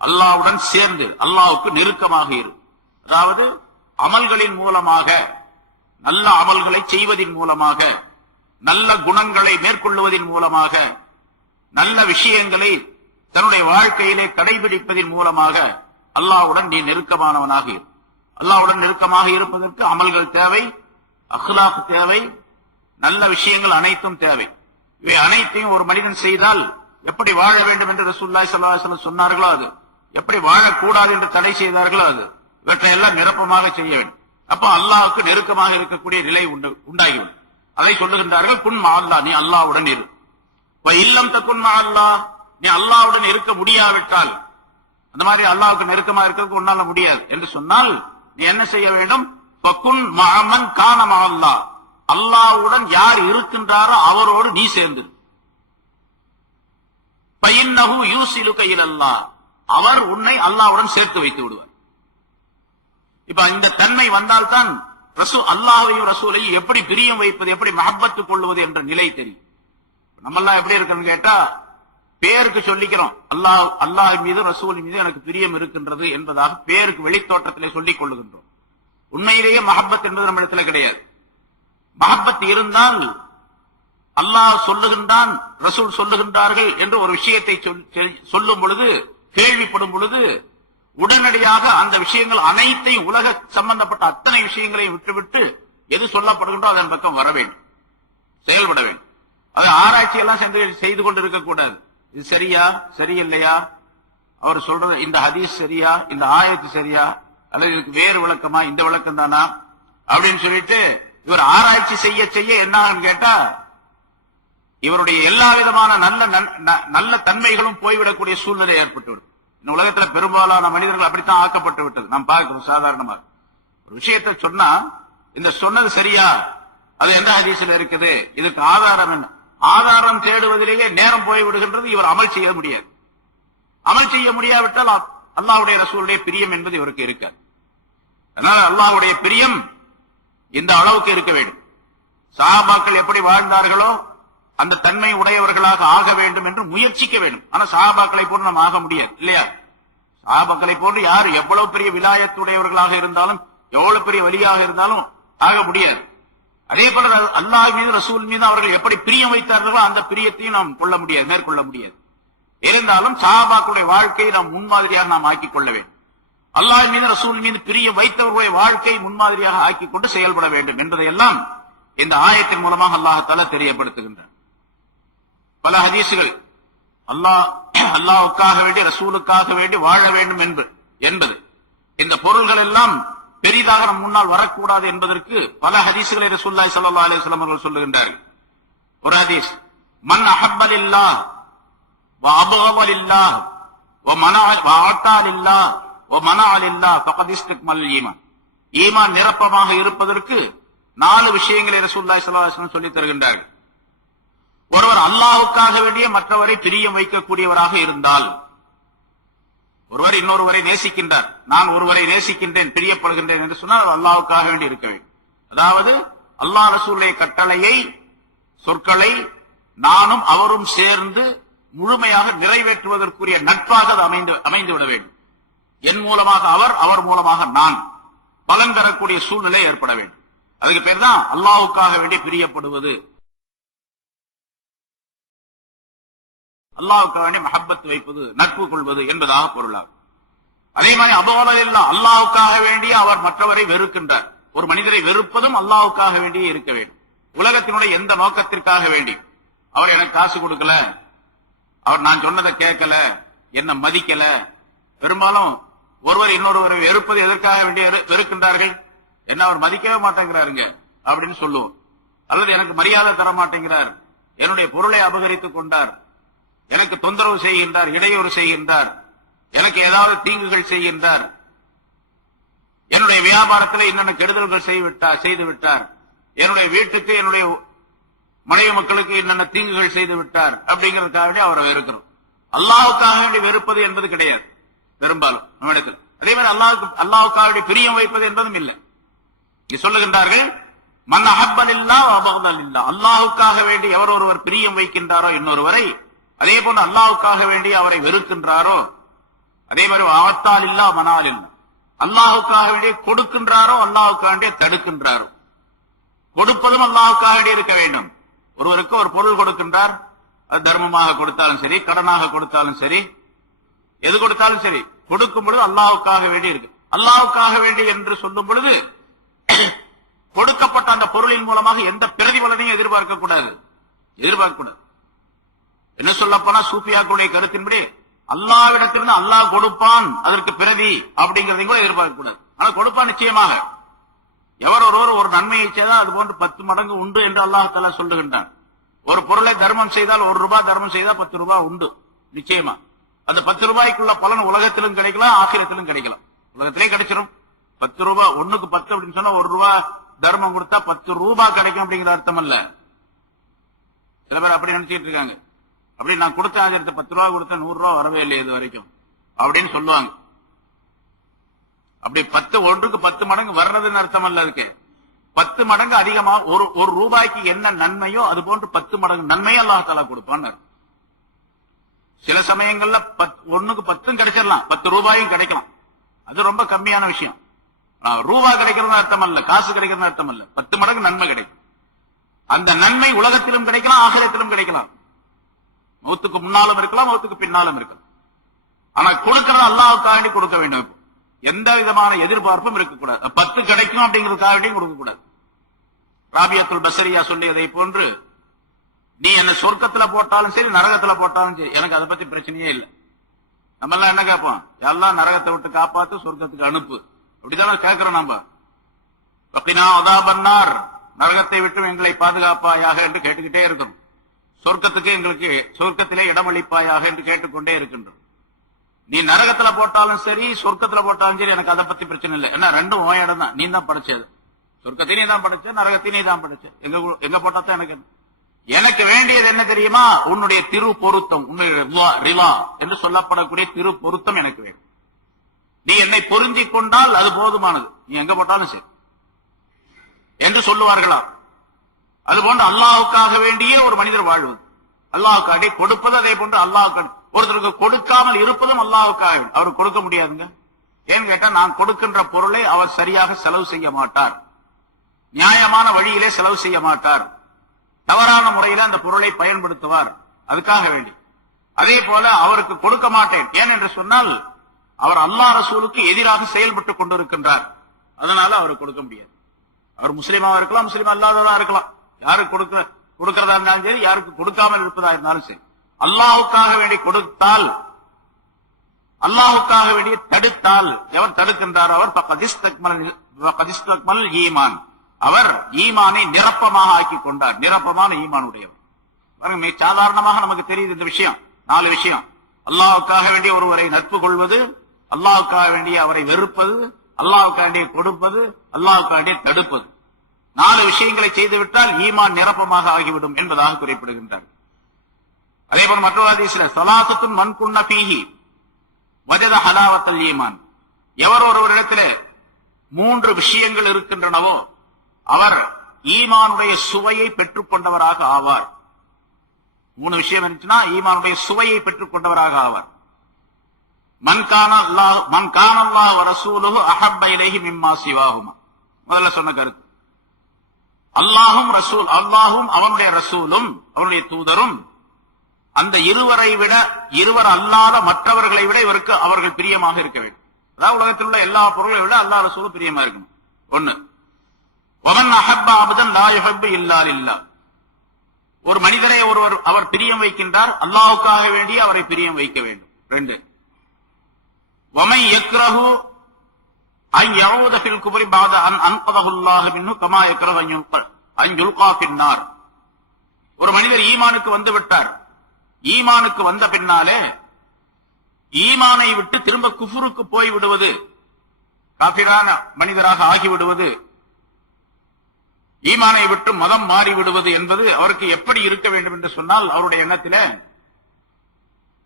அல்லாஹ்வுடன் சேர்ந்து அல்லாஹ்வுக்கு நெருக்கமாக இரு. அதாவது அமல்களின் மூலமாக, நல்ல அமல்களை செய்வதின் மூலமாக, நல்ல குணங்களை மேற்கொள்வதின் மூலமாக, நல்ல விஷயங்களை தன்னுடைய வாழ்க்கையிலே கடைபிடிப்பதன் மூலமாக அல்லாஹ்வுடன் நீ நெருக்கமானவனாக இரு. அல்லாஹ்வுடன் நெருக்கமாக இருப்பதற்கு அமல்கள் தேவை, அக்லாக் தேவை, நல்ல விஷயங்கள் அனைத்தும் தேவை. இவை அனைத்தையும் ஒரு மனிதன் செய்தால் எப்படி வாழ வேண்டும் என்று ரசூலுல்லாஹி ஸல்லல்லாஹு அலைஹி வஸல்லம் சொன்னார்களோ அது, எப்படி வாழக்கூடாது என்று தடை செய்தார்களோ அது, இவற்றை எல்லாம் நிரப்பமாக செய்ய வேண்டும். அப்ப அல்லாஹ்வுக்கு நெருக்கமாக இருக்கக்கூடிய நிலை உண்டாகிவிடும். அதை சொல்லுகின்றார்கள், குன் மஅல்லாஹ், நீ அல்லாஹ்வுடன் இரு. வ இல்லம் தகுன் மஅல்லாஹ், நீ அல்லாஹ்வுடன் இருக்க முடியாவிட்டால், அந்த மாதிரி அல்லாஹ்வுக்கு நெருக்கமாக இருக்கிறதுக்கு உன்னால முடியாது என்று சொன்னால் நீ என்ன செய்ய வேண்டும்? ஃபகுன் மஅமன் கான மஅல்லாஹ், அல்லாஹ்வுடன் யார் இருக்கின்றாரோ அவரோடு நீ சேர்ந்து. ஃபஇன்னஹு யூசிலுக இலல்லாஹ், அவர் உன்னை அல்லாஹ்வுடன் சேர்த்து வைத்து விடுவார். இப்ப இந்த தன்மை வந்தால்தான் அல்லாஹ்வையும் ரசூலையும் எப்படி பிரியம் வைப்பது, எப்படி மஹப்பத்து கொள்வது என்ற நிலை தெரியும். நம்ம எல்லாம் எப்படி இருக்கணும்னு கேட்டா, பேருக்கு சொல்லிக்கிறோம் அல்லாஹ் மீது ரசூல் மீது எனக்கு பிரியம் இருக்கின்றது என்பதாக பேருக்கு வெளித்தோட்டத்திலே சொல்லிக் கொள்ளுகின்றோம். உண்மையிலேயே மஹப்பத் என்பது நம்ம இடத்துல கிடையாது. மஹப்பத் இருந்தால் அல்லாஹ் சொல்லுகின்றான், ரசூல் சொல்லுகின்றார்கள் என்று ஒரு விஷயத்தை சொல்லும் பொழுது, கேள்விப்படும் பொழுது உடனடியாக அந்த விஷயங்கள் அனைத்தையும், உலக சம்பந்தப்பட்ட அத்தனை விஷயங்களையும் விட்டுவிட்டு எது சொல்லப்படுகின்றோ அதன் பக்கம் வர வேண்டும், செயல்பட வேண்டும். அதை ஆராய்ச்சி எல்லாம் செய்து கொண்டிருக்க கூடாது. இது சரியா சரியில்லையா, அவர் சொல்றது இந்த ஹதீஸ் சரியா, இந்த ஆயத்து சரியா, அல்லது இதுக்கு வேறு விளக்கமா, இந்த விளக்கம் தானா அப்படின்னு சொல்லிட்டு இவர் ஆராய்ச்சி செய்ய செய்ய என்ன கேட்டா, இவருடைய எல்லா விதமான நல்ல தன்மைகளும் போய்விடக்கூடிய சூழ்நிலை ஏற்பட்டுவிடும். இந்த உலகத்துல பெரும்பாலான மனிதர்கள் அப்படித்தான் ஆக்கப்பட்டு விட்டது. நாம் பார்க்கிறோம். சாதாரணமாக ஒரு விஷயத்தை சொன்னா, இந்த சொன்னது சரியா, அது எந்த ஹதீஸ்ல இருக்குது, இதுக்கு ஆதாரம் என்ன, ஆதாரம் தேடுவதிலேயே நேரம் போய்விடுகின்றது. இவர் அமல் செய்ய முடியாது. அமல் செய்ய முடியாவிட்டால் அல்லாஹ்வுடைய ரசூலுடைய பிரியம் என்பது இவருக்கு இருக்காது. அதனால அல்லாஹ்வுடைய பிரியம் இந்த அளவுக்கு இருக்க வேண்டும். சஹாபாக்கள் எப்படி வாழ்ந்தார்களோ அந்த தன்மை உடையவர்களாக ஆக வேண்டும் என்று முயற்சிக்க வேண்டும். ஆனா சஹாபாக்களை போன்று நம்ம ஆக முடியாது இல்லையா? சஹாபாக்களை போன்று யார் எவ்வளவு பெரிய விலாயத்துடையவர்களாக இருந்தாலும், எவ்வளவு பெரிய வலியாக இருந்தாலும் ஆக முடியாது. அதே போல அல்லாஹ் மீது ரசூல் மீது அவர்கள் எப்படி பிரியம் வைத்தார்களோ அந்த பிரியத்தையும் நாம் கொள்ள முடியாது, மேற்கொள்ள முடியாது. இருந்தாலும் சஹாபாக்களுடைய வாழ்க்கையை நாம் முன்மாதிரியாக நாம் ஆக்கிக் கொள்ள வேண்டும். அல்லாஹ் மீது ரசூல் மீது பிரியம் வைத்தவர்களுடைய வாழ்க்கை முன்மாதிரியாக ஆக்கிக் கொண்டு செயல்பட வேண்டும் என்பதையெல்லாம் இந்த ஆயத்தின் மூலமாக அல்லாஹ் தஆலா தெரியப்படுத்துகின்றார். பல ஹதீசுகள் அல்லாஹ்வுக்காக வேண்டி, ரசூலுக்காக வேண்டி வாழ வேண்டும் என்பது, இந்த பொருள்கள் எல்லாம் பெரிதாக நம் முன்னால் வரக்கூடாது என்பதற்கு பல ஹதீசுகளை ரசூலுல்லாஹி ஸல்லல்லாஹு அலைஹி வஸல்லம் அவர்கள் சொல்லுகின்றார்கள். ஒரு ஹதீஸ், மன் அஹப்ப லில்லாஹ் வ அபகத லில்லாஹ் வ அத்தா லில்லாஹ் வ மனஅ லில்லாஹ் ஃபகத் இஸ்தக்மல் ஈமான். ஈமான் நிரப்பமாக இருப்பதற்கு 4 விஷயங்களை ரசூலுல்லாஹி ஸல்லல்லாஹு அலைஹி வஸல்லம் சொல்லித் தருகின்றார்கள். ஒருவர் அல்லாஹ்வுக்காக வேண்டிய மற்றவரை பிரியம் வைக்கக்கூடியவராக இருந்தால், ஒருவர் இன்னொருவரை நேசிக்கின்றார், நான் ஒருவரை நேசிக்கின்றேன், பிரியப்படுகின்றேன் என்று சொன்னால் அல்லாஹ்வுக்காக வேண்டி இருக்க வேண்டும். அதாவது அல்லாஹ் ரசூலுடைய கட்டளையை, சொற்களை நானும் அவரும் சேர்ந்து முழுமையாக நிறைவேற்றுவதற்குரிய நட்பாக அது அமைந்து விட வேண்டும். என் மூலமாக அவர், அவர் மூலமாக நான், பலன் தரக்கூடிய சூழ்நிலை ஏற்பட வேண்டும். அதுக்கு பேர் தான் அல்லாஹ்வுக்காக வேண்டி பிரியப்படுவது, அல்லாஹ்வுக்காக வேண்டி மஹப்பத் வைப்பது, நட்பு கொள்வது என்பதாக பொருளாகும். அதே மாதிரி அபோலெல்லாம் அல்லாஹ்வுக்காக வேண்டி அவர் மற்றவரை வெறுக்கின்றார். ஒரு மனிதரை வெறுப்பதும் அல்லாஹ்வுக்காக வேண்டியே இருக்க வேண்டும். உலகத்தினுடைய எந்த நோக்கத்திற்காக வேண்டி, அவர் எனக்கு காசு கொடுக்கல, அவர் நான் சொன்னதை கேட்கல, என்ன மதிக்கல. பெரும்பாலும் ஒருவர் இன்னொருவரை வெறுப்பது எதற்காக வேண்டி வெறுக்கின்றார்கள்? என்ன அவர் மதிக்கவே மாட்டேங்கிறாருங்க அப்படின்னு சொல்லுவோம். அல்லது எனக்கு மரியாதை தர மாட்டேங்கிறார், என்னுடைய பொருளை அபகரித்துக் கொண்டார், எனக்கு தொந்தரவு செய்கின்றார், இடையூறு செய்கின்றார், எனக்கு ஏதாவது தீங்குகள் செய்கின்றார், என்னுடைய வியாபாரத்தில் என்னென்ன கெடுதல்கள் செய்து விட்டார், என்னுடைய வீட்டுக்கு, என்னுடைய மனைவி மக்களுக்கு என்னென்ன தீங்குகள் செய்து விட்டார் அப்படிங்கிறதுக்காக வேண்டி அவரை வெறுக்கிறோம். அல்லாஹ்வுக்காக வேண்டி வெறுப்பது என்பது கிடையாது பெரும்பாலும் நம்மிடத்தில். அதே மாதிரி அல்லாஹ்வுக்காக வேண்டி பிரியம் வைப்பது என்பதும் இல்லை. சொல்லுகின்றார்கள், மன் அஹப்பலில்லாஹ் வ அபகதலில்லாஹ், அல்லாஹ்வுக்காக வேண்டி எவர் ஒருவர் பிரியம் வைக்கின்றாரோ இன்னொருவரை, அதே போன்று அல்லாஹ்வுக்காக வேண்டி அவரை வெறுக்கின்றாரோ, அதே மாதிரி அவத்தால் இல்லா மனால் இல்லா, அல்லாஹ்வுக்காக வேண்டிய கொடுக்கின்றாரோ அல்லாஹ்வுக்காக வேண்டிய தடுக்கின்றாரோ. கொடுப்பதும் அல்லாஹ்வுக்காக வேண்டி இருக்க வேண்டும். ஒருவருக்கு ஒரு பொருள் கொடுக்கின்றார், அது தர்மமாக கொடுத்தாலும் சரி, கடனாக கொடுத்தாலும் சரி, எது கொடுத்தாலும் சரி, கொடுக்கும் பொழுது அல்லாஹ்வுக்காக வேண்டி இருக்கு. அல்லாஹ்வுக்காக வேண்டி என்று சொல்லும் பொழுது கொடுக்கப்பட்ட அந்த பொருளின் மூலமாக எந்த பிரதிபலனையும் எதிர்பார்க்க கூடாது. என்ன சொல்ல போனா சூஃபியாக்களுடைய கருத்தின்படி அல்லாஹ்விடத்திலிருந்து அல்லாஹ் கொடுப்பான், அதற்கு பிரதி அப்படிங்கறதையும் கூட எதிர்பார்க்க கூடாது. ஆனா கொடுப்பான் நிச்சயமாக. எவர் ஒருவர் ஒரு நன்மையை செய்தால் அது போன்று 10 மடங்கு உண்டு என்று அல்லாஹ் தஆலா சொல்லுகின்றான். ஒரு பொருளை தர்மம் செய்தால் 1 ரூபாய் தர்மம் செய்தால் 10 ரூபாய் உண்டு நிச்சயமா. அந்த 10 ரூபாய்க்குள்ள பலன் உலகத்திலும் கிடைக்கலாம், ஆகிரத்திலும் கிடைக்கலாம். உலகத்திலே கிடைச்சிடும். 10 ரூபாய், 1க்கு 10 அப்படின்னு சொன்னா 1 ரூபாய் தர்மம் கொடுத்தா 10 ரூபாய் கிடைக்கும் அப்படிங்கிற அர்த்தம் அல்ல. சில பேர் அப்படி நினைச்சிட்டு இருக்காங்க. அப்படி நான் கொடுத்தேன் 10 ரூபாய் கொடுத்தேன், 100 ரூபாய் வரவே இல்லை இது வரைக்கும் அப்படின்னு சொல்லுவாங்க. அப்படி 1க்கு 10 மடங்கு வர்றதுன்னு அர்த்தம் அல்ல. அதுக்கு 10 மடங்கு அதிகமா ஒரு ரூபாய்க்கு என்ன நன்மையோ அது போன்று 10 மடங்கு நன்மையை அல்லாஹ் தஆலா கொடுப்பான்னு. சில சமயங்கள்ல 1க்கு 10 கிடைச்சிடலாம், 10 ரூபாயும் கிடைக்கலாம். அது ரொம்ப கம்மியான விஷயம். ரூபாய் கிடைக்கிறது அர்த்தம் அல்ல, காசு கிடைக்கிறது அர்த்தம் அல்ல. 10 மடங்கு நன்மை கிடைக்கும். அந்த நன்மை உலகத்திலும் கிடைக்கலாம், ஆகிரத்திலும் கிடைக்கலாம். மௌத்துக்கு முன்னாலும் இருக்கலாம், மௌத்துக்கு பின்னாலும் இருக்கலாம். ஆனா கொடுக்கிறது அல்லாஹ்வுக்காக வேண்டி கொடுக்க வேண்டும். எந்த விதமான எதிர்பார்ப்பும் இருக்கக்கூடாது. 10 கிடைக்கும் அப்படிங்கிறதுக்காக வேண்டி கொடுக்க கூடாது. ராபியத்துல் பஸரியா சொல்லியதை போன்று, நீ என்ன சொர்க்கத்துல போட்டாலும் சரி, நரகத்துல போட்டாலும் சரி, எனக்கு அதை பத்தி பிரச்சனையே இல்லை. நம்ம எல்லாம் என்ன கேட்போம்? எல்லாம் நரகத்தை விட்டு காப்பாத்து, சொர்க்கத்துக்கு அனுப்பு, அப்படித்தானே கேட்கிறோம் நம்ம. வக்கினா அதாபன்னார், நரகத்தை விட்டு எங்களை பாதுகாப்பாயாக என்று கேட்டுக்கிட்டே இருக்கணும். சொர்க்கத்துக்கு எங்களுக்கு சொர்க்கத்திலே இடமளிப்பாயாக என்று கேட்டுக்கொண்டே இருக்கின்றோம். நீ நரகத்துல போட்டாலும் சரி, சொர்க்கத்துல போட்டாலும் சரி, எனக்கு அதை பத்தி பிரச்சனை இல்லை. ஏன்னா ரெண்டும் ஓ இடம் தான். நீ தான் படைச்சது. சொர்க்கத்தையும் நீ தான் படைச்ச, நரகத்தையும் நீ தான் படைச்ச. எங்க போட்டாதான் எனக்கு வேண்டியது என்ன தெரியுமா? உன்னுடைய திரு பொருத்தம், உன்னுடைய ரிவா என்று சொல்லப்படக்கூடிய திரு பொருத்தம் எனக்கு வேணும். நீ என்னை பொருந்திக் கொண்டால் அது போதுமானது, நீ எங்க போட்டாலும் சரி என்று சொல்லுவார்களா? அதுபோன்று அல்லாஹ்வுக்காக வேண்டியே ஒரு மனிதர் வாழ்வது, அல்லாஹ்வுக்காக கொடுப்பது, அதே போன்று அல்லாஹ் ஒருத்தருக்கு கொடுக்காமல் இருப்பதும் அல்லாஹ்வுக்காக. அவருக்கு கொடுக்க முடியாதுங்க. ஏன்னு கேட்டா, நான் கொடுக்கின்ற பொருளை அவர் சரியாக செலவு செய்ய மாட்டார், நியாயமான வழியிலே செலவு செய்ய மாட்டார், தவறான முறையில அந்த பொருளை பயன்படுத்துவார். அதுக்காக வேண்டி அதே போல அவருக்கு கொடுக்க மாட்டேன். ஏன் என்று சொன்னால், அவர் அல்லாஹ் ரசூலுக்கு எதிராக செயல்பட்டுக் கொண்டிருக்கின்றார். அதனால அவருக்கு கொடுக்க முடியாது. அவர் முஸ்லீமாக இருக்கலாம், முஸ்லீம் அல்லாததா இருக்கலாம். யாருக்கு கொடுக்கிறதா இருந்தாலும் சரி, யாருக்கு கொடுக்காமல் இருப்பதா இருந்தாலும் சரி, அல்லாஹ்வுக்காக வேண்டி கொடுத்தால், அல்லாஹ்வுக்காக வேண்டி தடுத்தால், எவர் தடுக்கின்றார் அவர் பகதிஸ்தக்மல் ஈமான், அவர் ஈமானை நிரப்பமாக ஆக்கி கொண்டார். நிரப்பமான ஈமான் உடையவர். சாதாரணமாக நமக்கு தெரியுது இந்த விஷயம். 4 விஷயம். அல்லாஹ்வுக்காக வேண்டிய ஒருவரை நட்பு கொள்வது, அல்லாஹ்வுக்காக வேண்டிய அவரை வெறுப்பது, அல்லாஹ்வுக்காக வேண்டிய கொடுப்பது, அல்லாஹ்வுக்காக வேண்டிய தடுப்பது. 4 விஷயங்களை செய்துவிட்டால் ஈமான் நிரப்பமாக ஆகிவிடும் என்பதாக குறிப்பிடுகின்றார். அதே போல மற்றொரு ஹதீஸ்ல, ஸலாஸத்துன் மன் குன்ன ஃபீஹி வஜத ஹலாவத்தல் ஈமான், எவர் ஒருவரிடத்திலே 3 விஷயங்கள் இருக்கின்றனவோ அவர் ஈமானுடைய சுவையை பெற்றுக் கொண்டவராக ஆவார். 3 விஷயம் இருந்துச்சுன்னா ஈமானுடைய சுவையை பெற்றுக் கொண்டவராக ஆவார். மன் கான அல்லாஹ் வ ரசூலுஹு அஹப்ப இலைஹி மிம்மா சிவாஹுமா. முதல்ல சொன்ன கருத்து, அல்லாஹும் அவனுடைய ரசூலும் அவனுடைய தூதரும் அந்த இருவர் அல்லாத மற்றவர்களை விட இவருக்கு அவர்கள் பிரியமாக இருக்க வேண்டும். அதாவது உலகத்தில் உள்ள எல்லா பொருளை விட அல்லாஹ் ரசூலும் பிரியமா இருக்கணும். 1. வமன் அஹப்ப அப்தன் லா யுஹிப்பு இல்லா லில்லாஹ். ஒரு மனிதரை ஒருவர் அவர் பிரியம் வைக்கின்றார், அல்லாஹ்வுக்காக வேண்டி அவரை பிரியம் வைக்க வேண்டும். 2. வமன் யக்ரஹு அன் யஊத ஃபில் குஃப்ரி பஅத அன் அன்கதஹு அல்லாஹு மின்ஹு கமா யக்ரஹு அன் யுல்கா ஃபின்னார். ஒரு மனிதர் ஈமானுக்கு வந்து விட்டார், ஈமானுக்கு வந்த பின்னாலே ஈமானை விட்டு திரும்ப குஃப்ருக்கு போய் விடுவது, காஃபிரான மனிதராக ஆகிவிடுவது, ஈமானை விட்டு மதம் மாறி விடுவது என்பது அவருக்கு எப்படி இருக்க வேண்டும் என்று சொன்னால், அவருடைய எண்ணத்திலே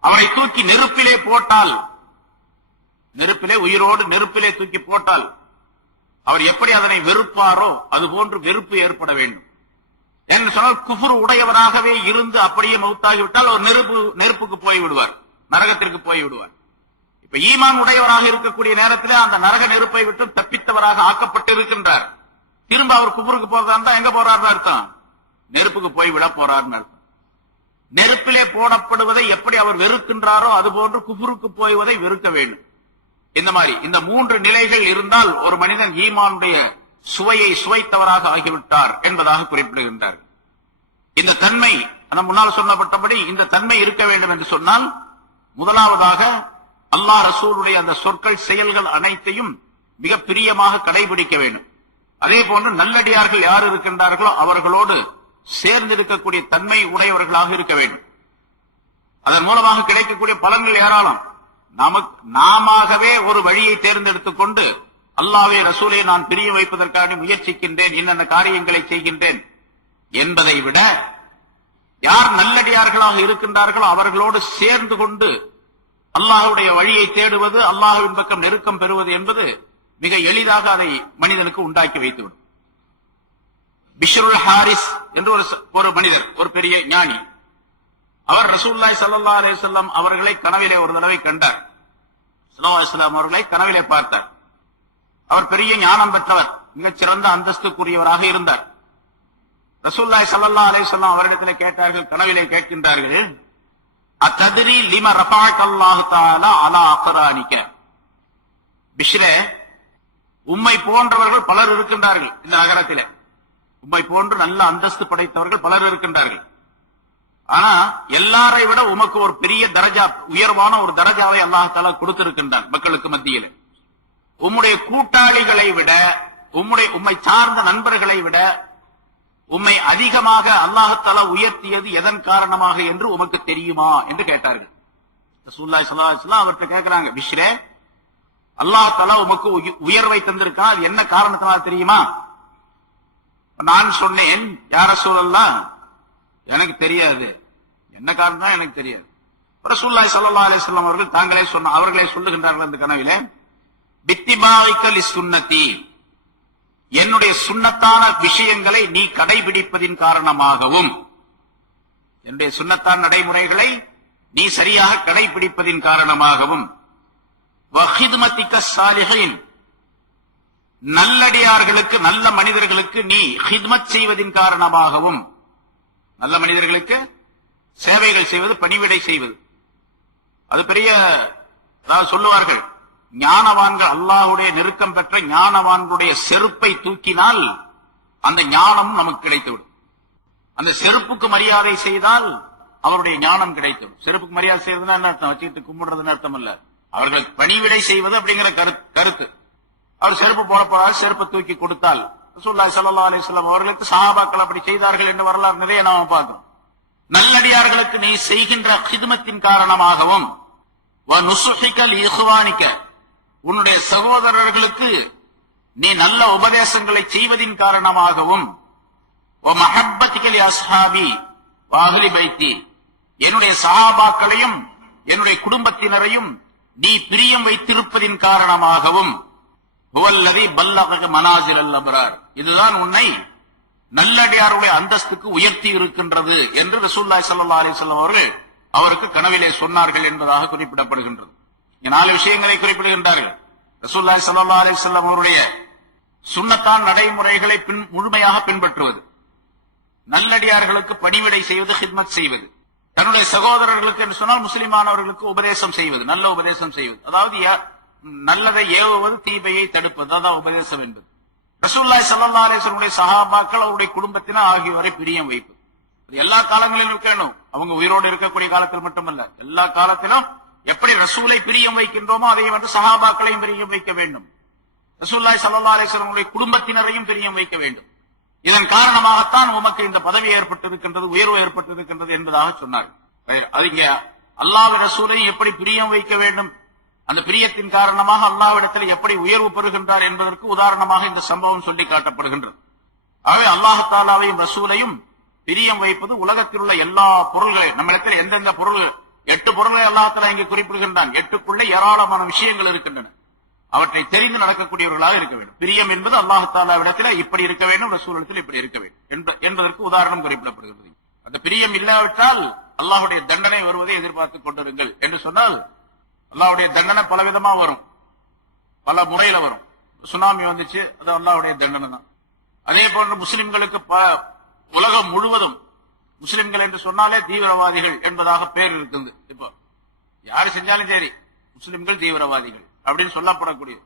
அவரை தூக்கி நெருப்பிலே போட்டால், உயிரோடு நெருப்பிலே தூக்கி போட்டால் அவர் எப்படி அதனை வெறுப்பாரோ அதுபோன்று வெறுப்பு ஏற்பட வேண்டும் என்று சொன்னால், குஃப்ர் உடையவராகவே இருந்து அப்படியே மௌத்தாகிவிட்டால் அவர் நெருப்புக்கு போய் விடுவார், நரகத்திற்கு போய் விடுவார். இப்ப ஈமான் உடையவராக இருக்கக்கூடிய நேரத்தில் அந்த நரக நெருப்பை விட்டு தப்பித்தவராக ஆக்கப்பட்டு இருக்கின்றார். திரும்ப அவர் குஃப்ருக்கு போறதா எங்க போறாருன்னு அர்த்தம், நெருப்புக்கு போய் விட போறாருன்னு அர்த்தம். நெருப்பிலே போடப்படுவதை எப்படி அவர் வெறுக்கின்றாரோ அதுபோன்று குஃப்ருக்கு போய்வதை வெறுக்க வேண்டும். இந்த மாதிரி இந்த 3 நிலைகள் இருந்தால் ஒரு மனிதன் ஈமானுடைய சுவையை சுவைத்தவராக ஆகிவிட்டார் என்பதாக குறிப்பிடுகின்றார். இந்த தன்மை முன்னால் சொல்லப்பட்டபடி இந்த தன்மை இருக்க வேண்டும் என்று சொன்னால், முதலாவதாக அல்லாஹ் ரசூலுடைய அந்த சொற்கள் செயல்கள் அனைத்தையும் மிக பிரியமாக கடைபிடிக்க வேண்டும். அதே போன்று நல்லடியார்கள் யார் இருக்கின்றார்களோ அவர்களோடு சேர்ந்திருக்கக்கூடிய தன்மை உடையவர்களாக இருக்க வேண்டும். அதன் மூலமாக கிடைக்கக்கூடிய பலன்கள் ஏராளம். நாமவே ஒரு வழியை தேர்ந்தெடுத்துக் கொண்டு அல்லாஹ்வை ரசூலை நான் பிரிய வைப்பதற்காக முயற்சிக்கின்றேன், இன்னென்ன காரியங்களை செய்கின்றேன் என்பதை விட யார் நல்லடியார்களாக இருக்கின்றார்களோ அவர்களோடு சேர்ந்து கொண்டு அல்லாஹ்வுடைய வழியை தேடுவது, அல்லாஹ்வின் பக்கம் நெருக்கம் பெறுவது என்பது மிக எளிதாக அதை மனிதனுக்கு உண்டாக்கி வைத்துவிடும். பிஷ்ருல் ஹாரிஸ் என்று ஒரு மனிதர், ஒரு பெரிய ஞானி, அவர் ரசூலுல்லாஹி ஸல்லல்லாஹு அலைஹி வஸல்லம் அவர்களை கனவிலே ஒரு தடவை கண்டார். ஸல்லல்லாஹு அலைஹி வஸல்லம் அவர்களை கனவிலே பார்த்தார். அவர் பெரிய ஞானம் பெற்றவர், மிகச்சிறந்த அந்தஸ்துக்குரியவராக இருந்தார். ரசூலுல்லாஹி ஸல்லல்லாஹு அலைஹி வஸல்லம் அவரிடத்திலே கேட்டார்கள், கனவிலே கேட்கின்றார்கள், அத்தத்ரி லிம ரஃபஅக அல்லாஹு தஆலா அலா அக்ரானிக. பிஷ்ரே, உம்மை போன்றவர்கள் பலர் இருக்கின்றார்கள் இந்த நகரத்திலே, உம்மை போன்று நல்ல அந்தஸ்து படைத்தவர்கள் பலர் இருக்கின்றார்கள். ஆனா எல்லாரை விட உமக்கு ஒரு பெரிய தரஜா, உயர்வான ஒரு தரஜாவை அல்லாஹ் தஆலா கொடுத்திருக்கின்றார் மக்களுக்கு மத்தியில். உம்முடைய கூட்டாளிகளை விட, உம்மை சார்ந்த நண்பர்களை விட உம்மை அதிகமாக அல்லாஹ் தஆலா உயர்த்தியது எதன் காரணமாக என்று உமக்கு தெரியுமா என்று கேட்டார்கள். ரசூலுல்லாஹி ஸல்லல்லாஹு அலைஹி வஸல்லம் அவர்கிட்ட கேட்கிறாங்க, பிஷ்ரே, அல்லாஹ் தஆலா உமக்கு உயர்வை தந்திருக்கான், அது என்ன காரணத்தினால் தெரியுமா? நான் சொன்னேன், யா ரசூலல்லாஹ், எனக்கு தெரியாது, என்ன காரணம் எனக்கு தெரியாது. ரசூலுல்லாஹி ஸல்லல்லாஹு அலைஹி வஸல்லம் அவர்கள் அவர்களே சொல்லுகின்றார்கள் அந்த கனவிலே, பித்திபாயிக லிசுன்னதி, என்னுடைய சுன்னத்தான விஷயங்களை நீ கடைபிடிப்பதின் காரணமாகவும், என்னுடைய சுன்னத்தான நடைமுறைகளை நீ சரியாக கடைபிடிப்பதின் காரணமாகவும், வஹித்மதிக ஸாலிஹீன், நல்லடியார்களுக்கு நல்ல மனிதர்களுக்கு நீ ஹித்மத் செய்வதின் காரணமாகவும், நல்ல மனிதர்களுக்கு சேவைகள் செய்வது, பணிவிடை செய்வது, அது பெரிய, அதாவது சொல்லுவார்கள், ஞானவான்கள், அல்லாஹ்வுடைய நெருக்கம் பெற்ற ஞானவான்களுடைய செருப்பை தூக்கினால் அந்த ஞானம் நமக்கு கிடைத்துவிடும். அந்த செருப்புக்கு மரியாதை செய்தால் அவருடைய ஞானம் கிடைத்துவிடும். செருப்புக்கு மரியாதை செய்வதுன்னா என்ன அர்த்தம்? வச்சுக்கிட்டு கும்பிடுறதுன்னு அர்த்தம் இல்ல, அவர்கள் பணிவிடை செய்வது அப்படிங்கிற கருத்து. அவர் செருப்பு போட போறாரு, செருப்பை தூக்கி கொடுத்தால், ரசூலுல்லாஹி ஸல்லல்லாஹு அலைஹி வஸல்லம் அவர்களுக்கு சஹாபாக்கள் அப்படி செய்தார்கள் என்று வரலாறு நிறைய நாம பார்த்தோம். நல்லடியார்களுக்கு நீ செய்கின்ற ஹித்மத்தின் காரணமாகவும், வ நுசுஹிக லிஇஹ்வானிக, உன்னுடைய சகோதரர்களுக்கு நீ நல்ல உபதேசங்களை செய்வதின் காரணமாகவும், வ மஹப்பதிக லிஅஸ்ஹாபி வ அஹ்லி பைத்தி, என்னுடைய சஹாபாக்களையும் என்னுடைய குடும்பத்தினரையும் நீ பிரியம் வைத்திருப்பதின் காரணமாகவும், ஹுவல்லதி பல்லக மனாசில் அல் அப்ரார், இதுதான் உன்னை நல்லடியாருடைய அந்தஸ்துக்கு உயர்த்தி இருக்கின்றது என்று ரசூலுல்லாஹி ஸல்லல்லாஹு அலைஹி வஸல்லம் அவர்கள் அவருக்கு கனவிலே சொன்னார்கள் என்பதாக குறிப்பிடப்படுகின்றது. 4 விஷயங்களை குறிப்பிடுகின்றார்கள். ரசூலுல்லாஹி ஸல்லல்லாஹு அலைஹி வஸல்லம் அவருடைய சுன்னத்தான் நடைமுறைகளை முழுமையாக பின்பற்றுவது, நல்லடியார்களுக்கு பணிவிடை செய்வது, ஹித்மத் செய்வது, தன்னுடைய சகோதரர்களுக்கு என்று சொன்னால் முஸ்லிமானவர்களுக்கு உபதேசம் செய்வது, நல்ல உபதேசம் செய்வது, அதாவது நல்லதை ஏவுவது, தீமையை தடுப்பது, அதான் உபதேசம் என்பது. ரசூலுல்லாஹி ஸல்லல்லாஹு அலைஹி வஸல்லம் சஹாபாக்கள் அவருடைய குடும்பத்தினர் ஆகியோரை பிரியம் வைப்பு எல்லா காலங்களிலும் இருக்கணும். அவங்க உயிரோடு இருக்கக்கூடிய காலத்தில் மட்டுமல்ல, எல்லா காலத்திலும் எப்படி ரசூலை பிரியம் வைக்கின்றோமோ அதே வந்து சஹாபாக்களையும் பிரியம் வைக்க வேண்டும். ரசூலுல்லாஹி ஸல்லல்லாஹு அலைஹி வஸல்லம் குடும்பத்தினரையும் பிரியம் வைக்க வேண்டும். இதன் காரணமாகத்தான் உமக்கு இந்த பதவி ஏற்பட்டிருக்கின்றது, உயர்வு ஏற்பட்டிருக்கின்றது என்பதாக சொன்னார். அதுங்க அல்லாஹ்வின் ரசூலையும் எப்படி பிரியம் வைக்க வேண்டும், அந்த பிரியத்தின் காரணமாக அல்லாஹ்விடத்தில் எப்படி உயர்வு பெறுகின்றார் என்பதற்கு உதாரணமாக இந்த சம்பவம் சொல்லி காட்டப்படுகின்றது. ஆகவே அல்லாஹ் தஆலாவையும் ரசூலையும் பிரியம் வைப்பது உலகத்தில் உள்ள எல்லா பொருள்களையும், நம்மிடத்தில் எந்தெந்த பொருள்கள் 8 பொருள்களை அல்லாஹ் தஆலா இங்கே குறிப்பிடுகின்றான். 8க்குள்ளே ஏராளமான விஷயங்கள் இருக்கின்றன. அவற்றை தெரிந்து நடக்கக்கூடியவர்களாக இருக்க வேண்டும். பிரியம் என்பது அல்லாஹ் தஆலாவிடத்தில் இப்படி இருக்க வேண்டும், ரசூலிடத்தில் இப்படி இருக்க வேண்டும் என்பதற்கு உதாரணம் குறிப்பிடப்படுகிறது. அந்த பிரியம் இல்லாவிட்டால் அல்லாஹ்வுடைய தண்டனை வருவதை எதிர்பார்த்துக் கொண்டிருங்கள் என்று சொன்னால், அல்லாஹ்வுடைய தண்டனை பலவிதமா வரும், பல முறையில வரும். சுனாமி வந்துச்சு, அது அல்லாஹ்வுடைய தண்டனை தான். அதே போன்று முஸ்லிம்களுக்கு உலகம் முழுவதும் முஸ்லிம்கள் என்று சொன்னாலே தீவிரவாதிகள் என்பதாக பெயர் இருக்குது. இப்போ யாரு செஞ்சாலும் சரி முஸ்லிம்கள் தீவிரவாதிகள் அப்படின்னு சொல்லப்படக்கூடிய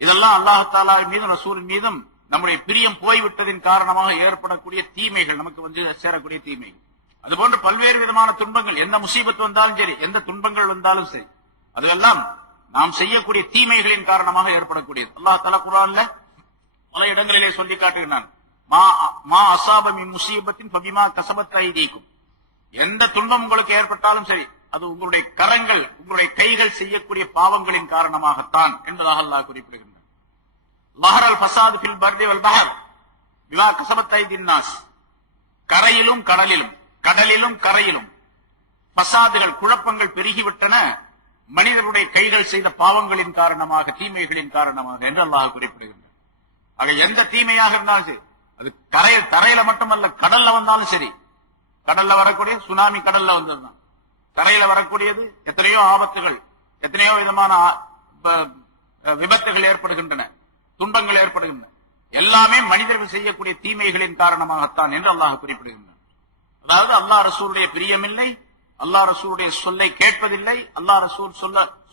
இதெல்லாம் அல்லாஹ் தஆலா மீதும் ரசூலின் மீதும் நம்முடைய பிரியம் போய்விட்டதின் காரணமாக ஏற்படக்கூடிய தீமைகள், நமக்கு வந்து சேரக்கூடிய தீமைகள். அதுபோன்று பல்வேறு விதமான துன்பங்கள், எந்த முசீபத்து வந்தாலும் சரி, எந்த துன்பங்கள் வந்தாலும் சரி, அதெல்லாம் நாம் செய்யக்கூடிய தீமைகளின் காரணமாக ஏற்படக்கூடியது. அல்லாஹ் தஆலா குர்ஆன்ல பல இடங்களிலே சொல்லி காட்டுகிறான், மா அஸாப மின் முஸீபத்தின் ஃபபிமா கஸபத் ஐதீக்கும். எந்த துன்பம் உங்களுக்கு ஏற்பட்டாலும் சரி, அது உங்களுடைய கரங்கள், உங்களுடைய கைகள் செய்யக்கூடிய பாவங்களின் காரணமாகத்தான் என்பதாக அல்லாஹ் குறிப்பிடுகின்றார். லஹரல் ஃபஸாது ஃபில் பர்ரி வல் பஹர் பிமா கஸபத் ஐதின் நாஸ். கரையிலும் கடலிலும், கடலிலும் கரையிலும் ஃபஸாதுகள், குழப்பங்கள் பெருகிவிட்டன மனிதருடைய கைகள் செய்த பாவங்களின் காரணமாக, தீமைகளின் காரணமாக என்று அல்லாஹ் குறிப்பிடுகின்றார். ஆக எந்த தீமையாக இருந்தாலும் சரி, அது தரையில மட்டுமல்ல, கடல்ல வந்தாலும் சரி, கடல்ல வரக்கூடிய சுனாமி கடல்ல வந்ததுதான், தரையில வரக்கூடியது எத்தனையோ ஆபத்துகள், எத்தனையோ விதமான விபத்துகள் ஏற்படுகின்றன, துன்பங்கள் ஏற்படுகின்றன, எல்லாமே மனிதர்கள் செய்யக்கூடிய தீமைகளின் காரணமாகத்தான் என்று அல்லாஹ் குறிப்பிடுகின்றான். அதாவது அல்லாஹ் ரசூலுடைய பிரியமில்லை, அல்லாஹ் ரசூலுடைய சொல்லை கேட்பதில்லை, அல்லாஹ் ரசூல்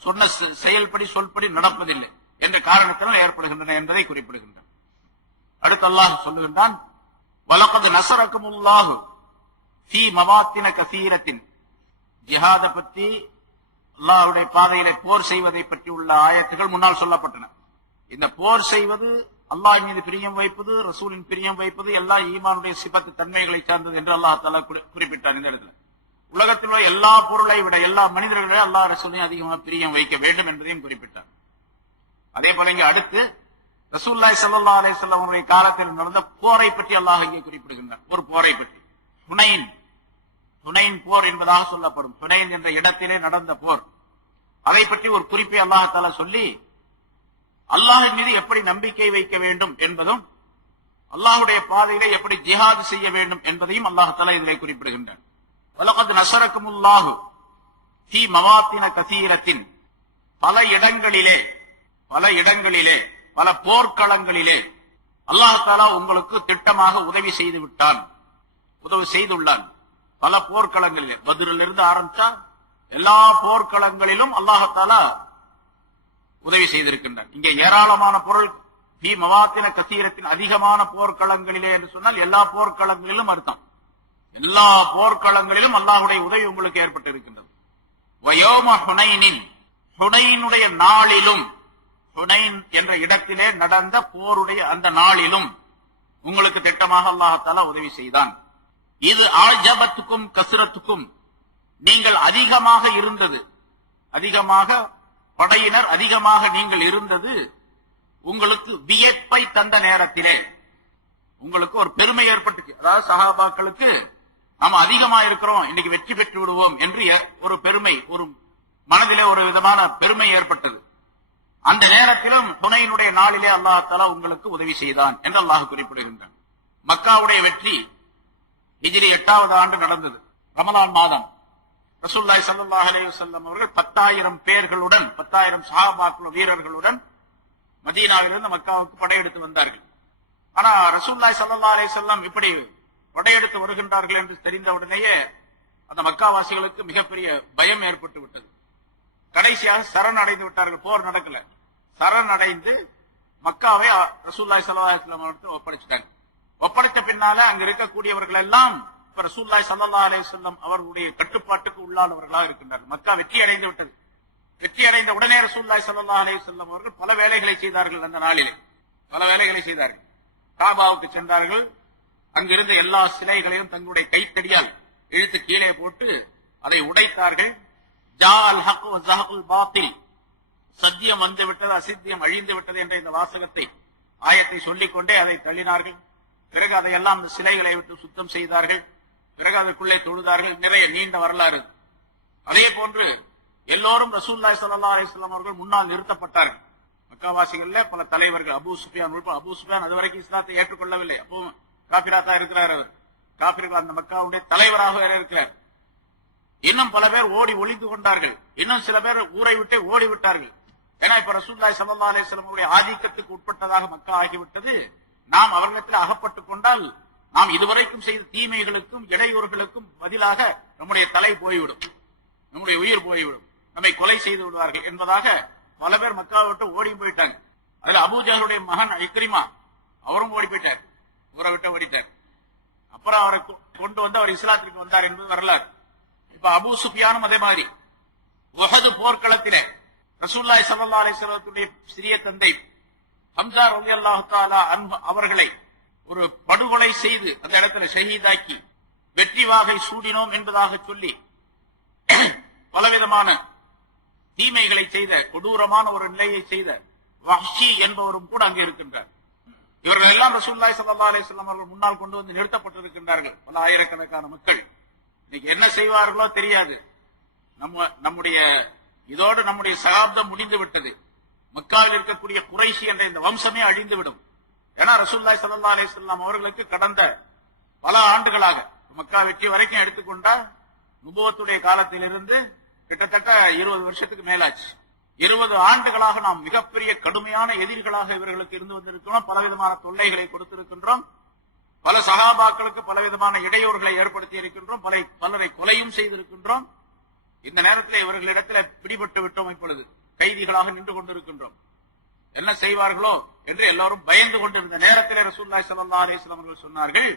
சொன்ன செயல்படி சொல்படி நடப்பதில்லை என்ற காரணத்தினால் ஏற்படுகின்றன என்பதை குறிப்பிடுகின்றான். அடுத்து அல்லாஹ் சொல்லுகின்றான், வலகத் நஸரகுமுல்லாஹு ஃபீ மவாத்தின கஸீரத்தின். ஜிஹாத பற்றி, அல்லாஹ்வுடைய பாதையிலே போர் செய்வதை பற்றி உள்ள ஆயத்துகள் முன்னால் சொல்லப்பட்டன. இந்த போர் செய்வது, அல்லாஹ் மீது பிரியம் வைப்பது, ரசூலின் பிரியம் வைப்பது எல்லாம் ஈமானுடைய சிபத்து தன்மைகளை சார்ந்தது என்று அல்லாஹ் தஆலா குறிப்பிட்டார். இந்த இடத்துல உலகத்தில் உள்ள எல்லா பொருளை விட, எல்லா மனிதர்களை அல்லாஹ் ரசூலையும் அதிகமாக பிரியம் வைக்க வேண்டும் என்பதையும் குறிப்பிட்டார். அதே போல இங்க அடுத்து ரசூலுல்லாஹி ஸல்லல்லாஹு அலைஹி வஸல்லம் அவருடைய காலத்தில் நடந்த போரை பற்றி அல்லாஹ் இங்கே குறிப்பிடுகின்றார். ஒரு போரை பற்றி, ஹுனைன் போர் என்பதாக சொல்லப்படும் ஹுனைன் என்ற இடத்திலே நடந்த போர், அதை பற்றி ஒரு குறிப்பை அல்லாஹ் தஆலா சொல்லி அல்லாஹ்வின் மீது எப்படி நம்பிக்கை வைக்க வேண்டும் என்பதும், அல்லாஹ்வுடைய பாதையிலே எப்படி ஜிஹாத் செய்ய வேண்டும் என்பதையும் அல்லாஹ் தஆலா இதிலே குறிப்பிடுகின்றார். வலகத் நஸரகுமுல்லாஹு ஃபீ மவாத்தின கஸீரத்தின். பல இடங்களிலே பல போர்க்களங்களிலே அல்லாஹ் தஆலா உங்களுக்கு திட்டமாக உதவி செய்து விட்டான், உதவி செய்துள்ளான். பல போர்க்களங்களிலே, பத்ரிலிருந்து ஆரம்பிச்சா எல்லா போர்க்களங்களிலும் அல்லாஹ் தஆலா உதவி செய்திருக்கின்றான். இங்கே ஏராளமான பொருள், ஃபீ மவாத்தின கஸீரத்தின், அதிகமான போர்க்களங்களிலே என்று சொன்னால் எல்லா போர்க்களங்களிலும் அர்த்தம், எல்லா போர்க்களங்களிலும் அல்லாஹ்வுடைய உதவி உங்களுக்கு ஏற்பட்டிருக்கின்றது. வயோம ஹுனைனின், ஹுனைனுடைய நாளிலும், ஹுனைன் என்ற இடத்திலே நடந்த போருடைய அந்த நாளிலும் உங்களுக்கு திட்டமாக அல்லாஹ் தஆலா உதவி செய்தான். இது ஆஜபத்துக்கும் கஸ்ரத்துக்கும், நீங்கள் அதிகமாக இருந்தது, அதிகமாக படையினர் அதிகமாக நீங்கள் இருந்தது உங்களுக்கு வியப்பை தந்த நேரத்திலே உங்களுக்கு ஒரு பெருமை ஏற்பட்டுச்சு. அதாவது சஹாபாக்களுக்கு நாம அதிகமா இருக்கிறோம், இன்னைக்கு வெற்றி பெற்று விடுவோம் என்று ஒரு பெருமை, ஒரு மனதிலே ஒரு விதமான பெருமை ஏற்பட்டது. அந்த நேரத்திலும் ஹுனைனுடைய நாளிலே அல்லாஹ் தஆலா உங்களுக்கு உதவி செய்தான் என்று அல்லாஹ் குறிப்பிடுகின்றான். மக்காவுடைய வெற்றி ஹிஜ்ரி 8வது ஆண்டு நடந்தது. ரமலான் மாதம் ரசூலுல்லாஹி ஸல்லல்லாஹு அலைஹி வஸல்லம் அவர்கள் 10,000 பேர்களுடன் 10,000 சஹாபாக்கள் வீரர்களுடன் மதீனாவிலிருந்து மக்காவுக்கு படையெடுத்து வந்தார்கள். ஆனா ரசூலுல்லாஹி ஸல்லல்லாஹு அலைஹி வஸல்லம் இப்படி படையெடுத்து வருகின்றார்கள் என்று தெரிந்தவுடனேயே அந்த மக்காவாசிகளுக்கு மிகப்பெரிய பயம் ஏற்பட்டு விட்டது. கடைசியாக சரணடைந்து விட்டார்கள். போர் நடக்கல, சரணடைந்து மக்காவை ரசூலுல்லாஹி ஸல்லல்லாஹு அலைஹி வஸல்லம் அவர்கள் ஒப்படைச்சிட்டாங்க. ஒப்படைத்த பின்னால அங்க இருக்கக்கூடியவர்கள் எல்லாம் இப்ப ரசூலுல்லாஹி ஸல்லல்லாஹு அலைஹி வஸல்லம் அவர்களுடைய கட்டுப்பாட்டுக்கு உள்ளானவர்களாக இருக்கின்றார்கள். மக்கா வெற்றி அடைந்து விட்டது. வெற்றி அடைந்த உடனே ரசூலுல்லாஹி ஸல்லல்லாஹு அலைஹி வஸல்லம் அவர்கள் பல வேலைகளை செய்தார்கள். அந்த நாளிலே பல வேலைகளை செய்தார்கள். காபாவுக்கு சென்றார்கள். அங்கிருந்த எல்லா சிலைகளையும் தங்களுடைய கைத்தடியால் இழுத்து கீழே போட்டு அதை உடைத்தார்கள். ஜாஅல் ஹக் வ ஸஹகுல் பாத்தில், சத்தியம் வந்து விட்டது, அசித்தியம் அழிந்து விட்டது என்ற இந்த வாசகத்தை ஆயத்தை சொல்லிக் கொண்டே அதை தள்ளினார்கள். பிறகு அதையெல்லாம் அந்த சிலைகளை விட்டு சுத்தம் செய்தார்கள். பிறகு அதற்குள்ளே தொழுதார்கள். நிறைய நீண்ட வரலாறு. அதே போன்று எல்லோரும் ரசூலுல்லாஹி ஸல்லல்லாஹு அலைஹி வஸல்லம் அவர்கள் முன்னால் நிறுத்தப்பட்டார்கள். மக்காவாசிகள்ல பல தலைவர்கள், அபூ சுஃபியான் அதுவரைக்கும் இஸ்லாத்தை ஏற்றுக்கொள்ளவில்லை. அப்போ காபிரா தான் இருக்கிறார். அவர் காபிர்கள் அந்த மக்காவுடைய தலைவராக இருக்கிறார். இன்னும் பல பேர் ஓடி ஒளிந்து கொண்டார்கள். இன்னும் சில பேர் ஊரை விட்டு ஓடி விட்டார்கள். ஏன்னா இப்ப ரசூலுல்லாஹி ஸல்லல்லாஹு அலைஹி வஸல்லம் அவருடைய ஆதிக்கத்துக்கு உட்பட்டதாக மக்கா ஆகிவிட்டது. நாம் அவர்களிடத்தில் அகப்பட்டுக் கொண்டால் நாம் இதுவரைக்கும் செய்த தீமைகளுக்கும் இடையூறுகளுக்கும் பதிலாக நம்முடைய தலை போய்விடும், நம்முடைய உயிர் போய்விடும், நம்மை கொலை செய்து விடுவார்கள் என்பதாக பல பேர் மக்காவை விட்டு ஓடி போயிட்டாங்க. அதுல அபூஜஹலுடைய மகன் இக்ரிமா அவரும் ஓடி போயிட்டார், ஊரை விட்டு ஓடிட்டார். அப்புறம் அவரை கொண்டு வந்து அவர் இஸ்லாத்திற்கு வந்தார் என்பது வரலாறு. இப்ப அபூ சுஃபியானும் அதே மாதிரி உஹது போர்க்களத்திலே ரசூலுல்லாஹி ஸல்லல்லாஹு அலைஹி வஸல்லம் சிறிய தந்தை ஹம்ஸா ரலியல்லாஹு தஆலா அன்ஹு அவர்களை ஒரு படுகொலை செய்து அந்த இடத்துல ஷஹீதாக்கி வெற்றி வாகை சூடினோம் என்பதாக சொல்லி பலவிதமான தீமைகளை செய்த கொடூரமான ஒரு நிலையை செய்த வஹ்ஷி என்பவரும் கூட அங்கே இருக்கின்றார். இவர்கள் எல்லாம் ரசூலுல்லாஹி ஸல்லல்லாஹு அலைஹி வஸல்லம் அவர்கள் முன்னால் கொண்டு வந்து நிறுத்தப்பட்டிருக்கின்றார்கள். பல ஆயிரக்கணக்கான மக்கள் இன்னைக்கு என்ன செய்வார்களோ தெரியாது. நம்முடைய இதோடு நம்முடைய சகாப்தம் முடிந்து விட்டது. மக்காவில் இருக்கக்கூடிய குறைஷி என்ற இந்த வம்சமே அழிந்துவிடும். ஏன்னா ரசூலுல்லாஹி ஸல்லல்லாஹு அலைஹி வஸல்லம் அவர்களுக்கு கடந்த பல ஆண்டுகளாக மக்கா வெற்றி வரைக்கும் எடுத்துக்கொண்டா நுபுவத்துடைய காலத்திலிருந்து கிட்டத்தட்ட 20 வருஷத்துக்கு மேலாச்சு. 20 ஆண்டுகளாக நாம் மிகப்பெரிய கடுமையான எதிரிகளாக இவர்களுக்கு இருந்து வந்திருக்கிறோம். பலவிதமான தொல்லைகளை கொடுத்திருக்கின்றோம். பல சகாபாக்களுக்கு பலவிதமான இடையூறுகளை ஏற்படுத்தி இருக்கின்றோம். பலரை கொலையும் செய்திருக்கின்றோம். இந்த நேரத்தில் இவர்களிடத்தில் பிடிபட்டு விட்டோம். இப்பொழுது கைதிகளாக நின்று கொண்டிருக்கின்றோம். என்ன செய்வார்களோ என்று எல்லோரும் பயந்து கொண்டிருந்த நேரத்தில் ரசூலுல்லாஹி ஸல்லல்லாஹு அலைஹி வஸல்லம் அவர்கள் சொன்னார்கள்,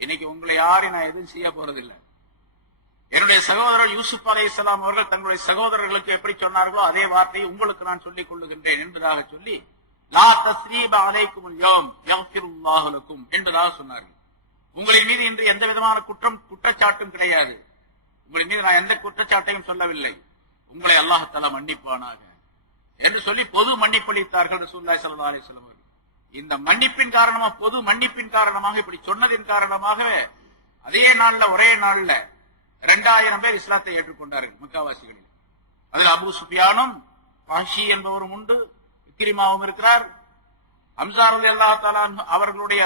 இன்னைக்கு உங்களை யாரையும் நான் எதுவும் செய்ய போறதில்லை. என்னுடைய சகோதரர் யூசுப் அலைஹிஸ்ஸலாம் அவர்கள் தங்களுடைய சகோதரர்களுக்கு எப்படி சொன்னார்களோ அதே வார்த்தையை உங்களுக்கு நான் சொல்லிக் கொள்ளுகின்றேன் என்பதாக சொல்லி லா தஸ்ரீப அலைக்குமுல் யௌம் யக்ஃபிருல்லாஹு லக்கும் என்பதாக சொன்னார்கள். உங்களின் மீது இன்று எந்த விதமான குற்றச்சாட்டும் கிடையாது. உங்களின் மீது நான் எந்த குற்றச்சாட்டையும் சொல்லவில்லை. உங்களை அல்லாஹ் தஆலா மன்னிப்பானாக என்று சொல்லி பொது மன்னிப்பளித்தார்கள் ரசூலுல்லாஹி ஸல்லல்லாஹு அலைஹி வஸல்லம். இந்த மன்னிப்பின் காரணமாக, பொது மன்னிப்பின் காரணமாக, இப்படி சொன்னதின் காரணமாக அதே நாள்ல ஒரே நாள்ல 2000 பேர் இஸ்லாத்தை ஏற்றுக்கொண்டார்கள் மக்காவாசிகளில். அதில் அபூ சுஃபியானும் வஹ்ஷி என்பவரும் உண்டு, இக்ரிமாவும் இருக்கிறார். ஹம்ஸா ரலியல்லாஹு தஆலா அவர்களுடைய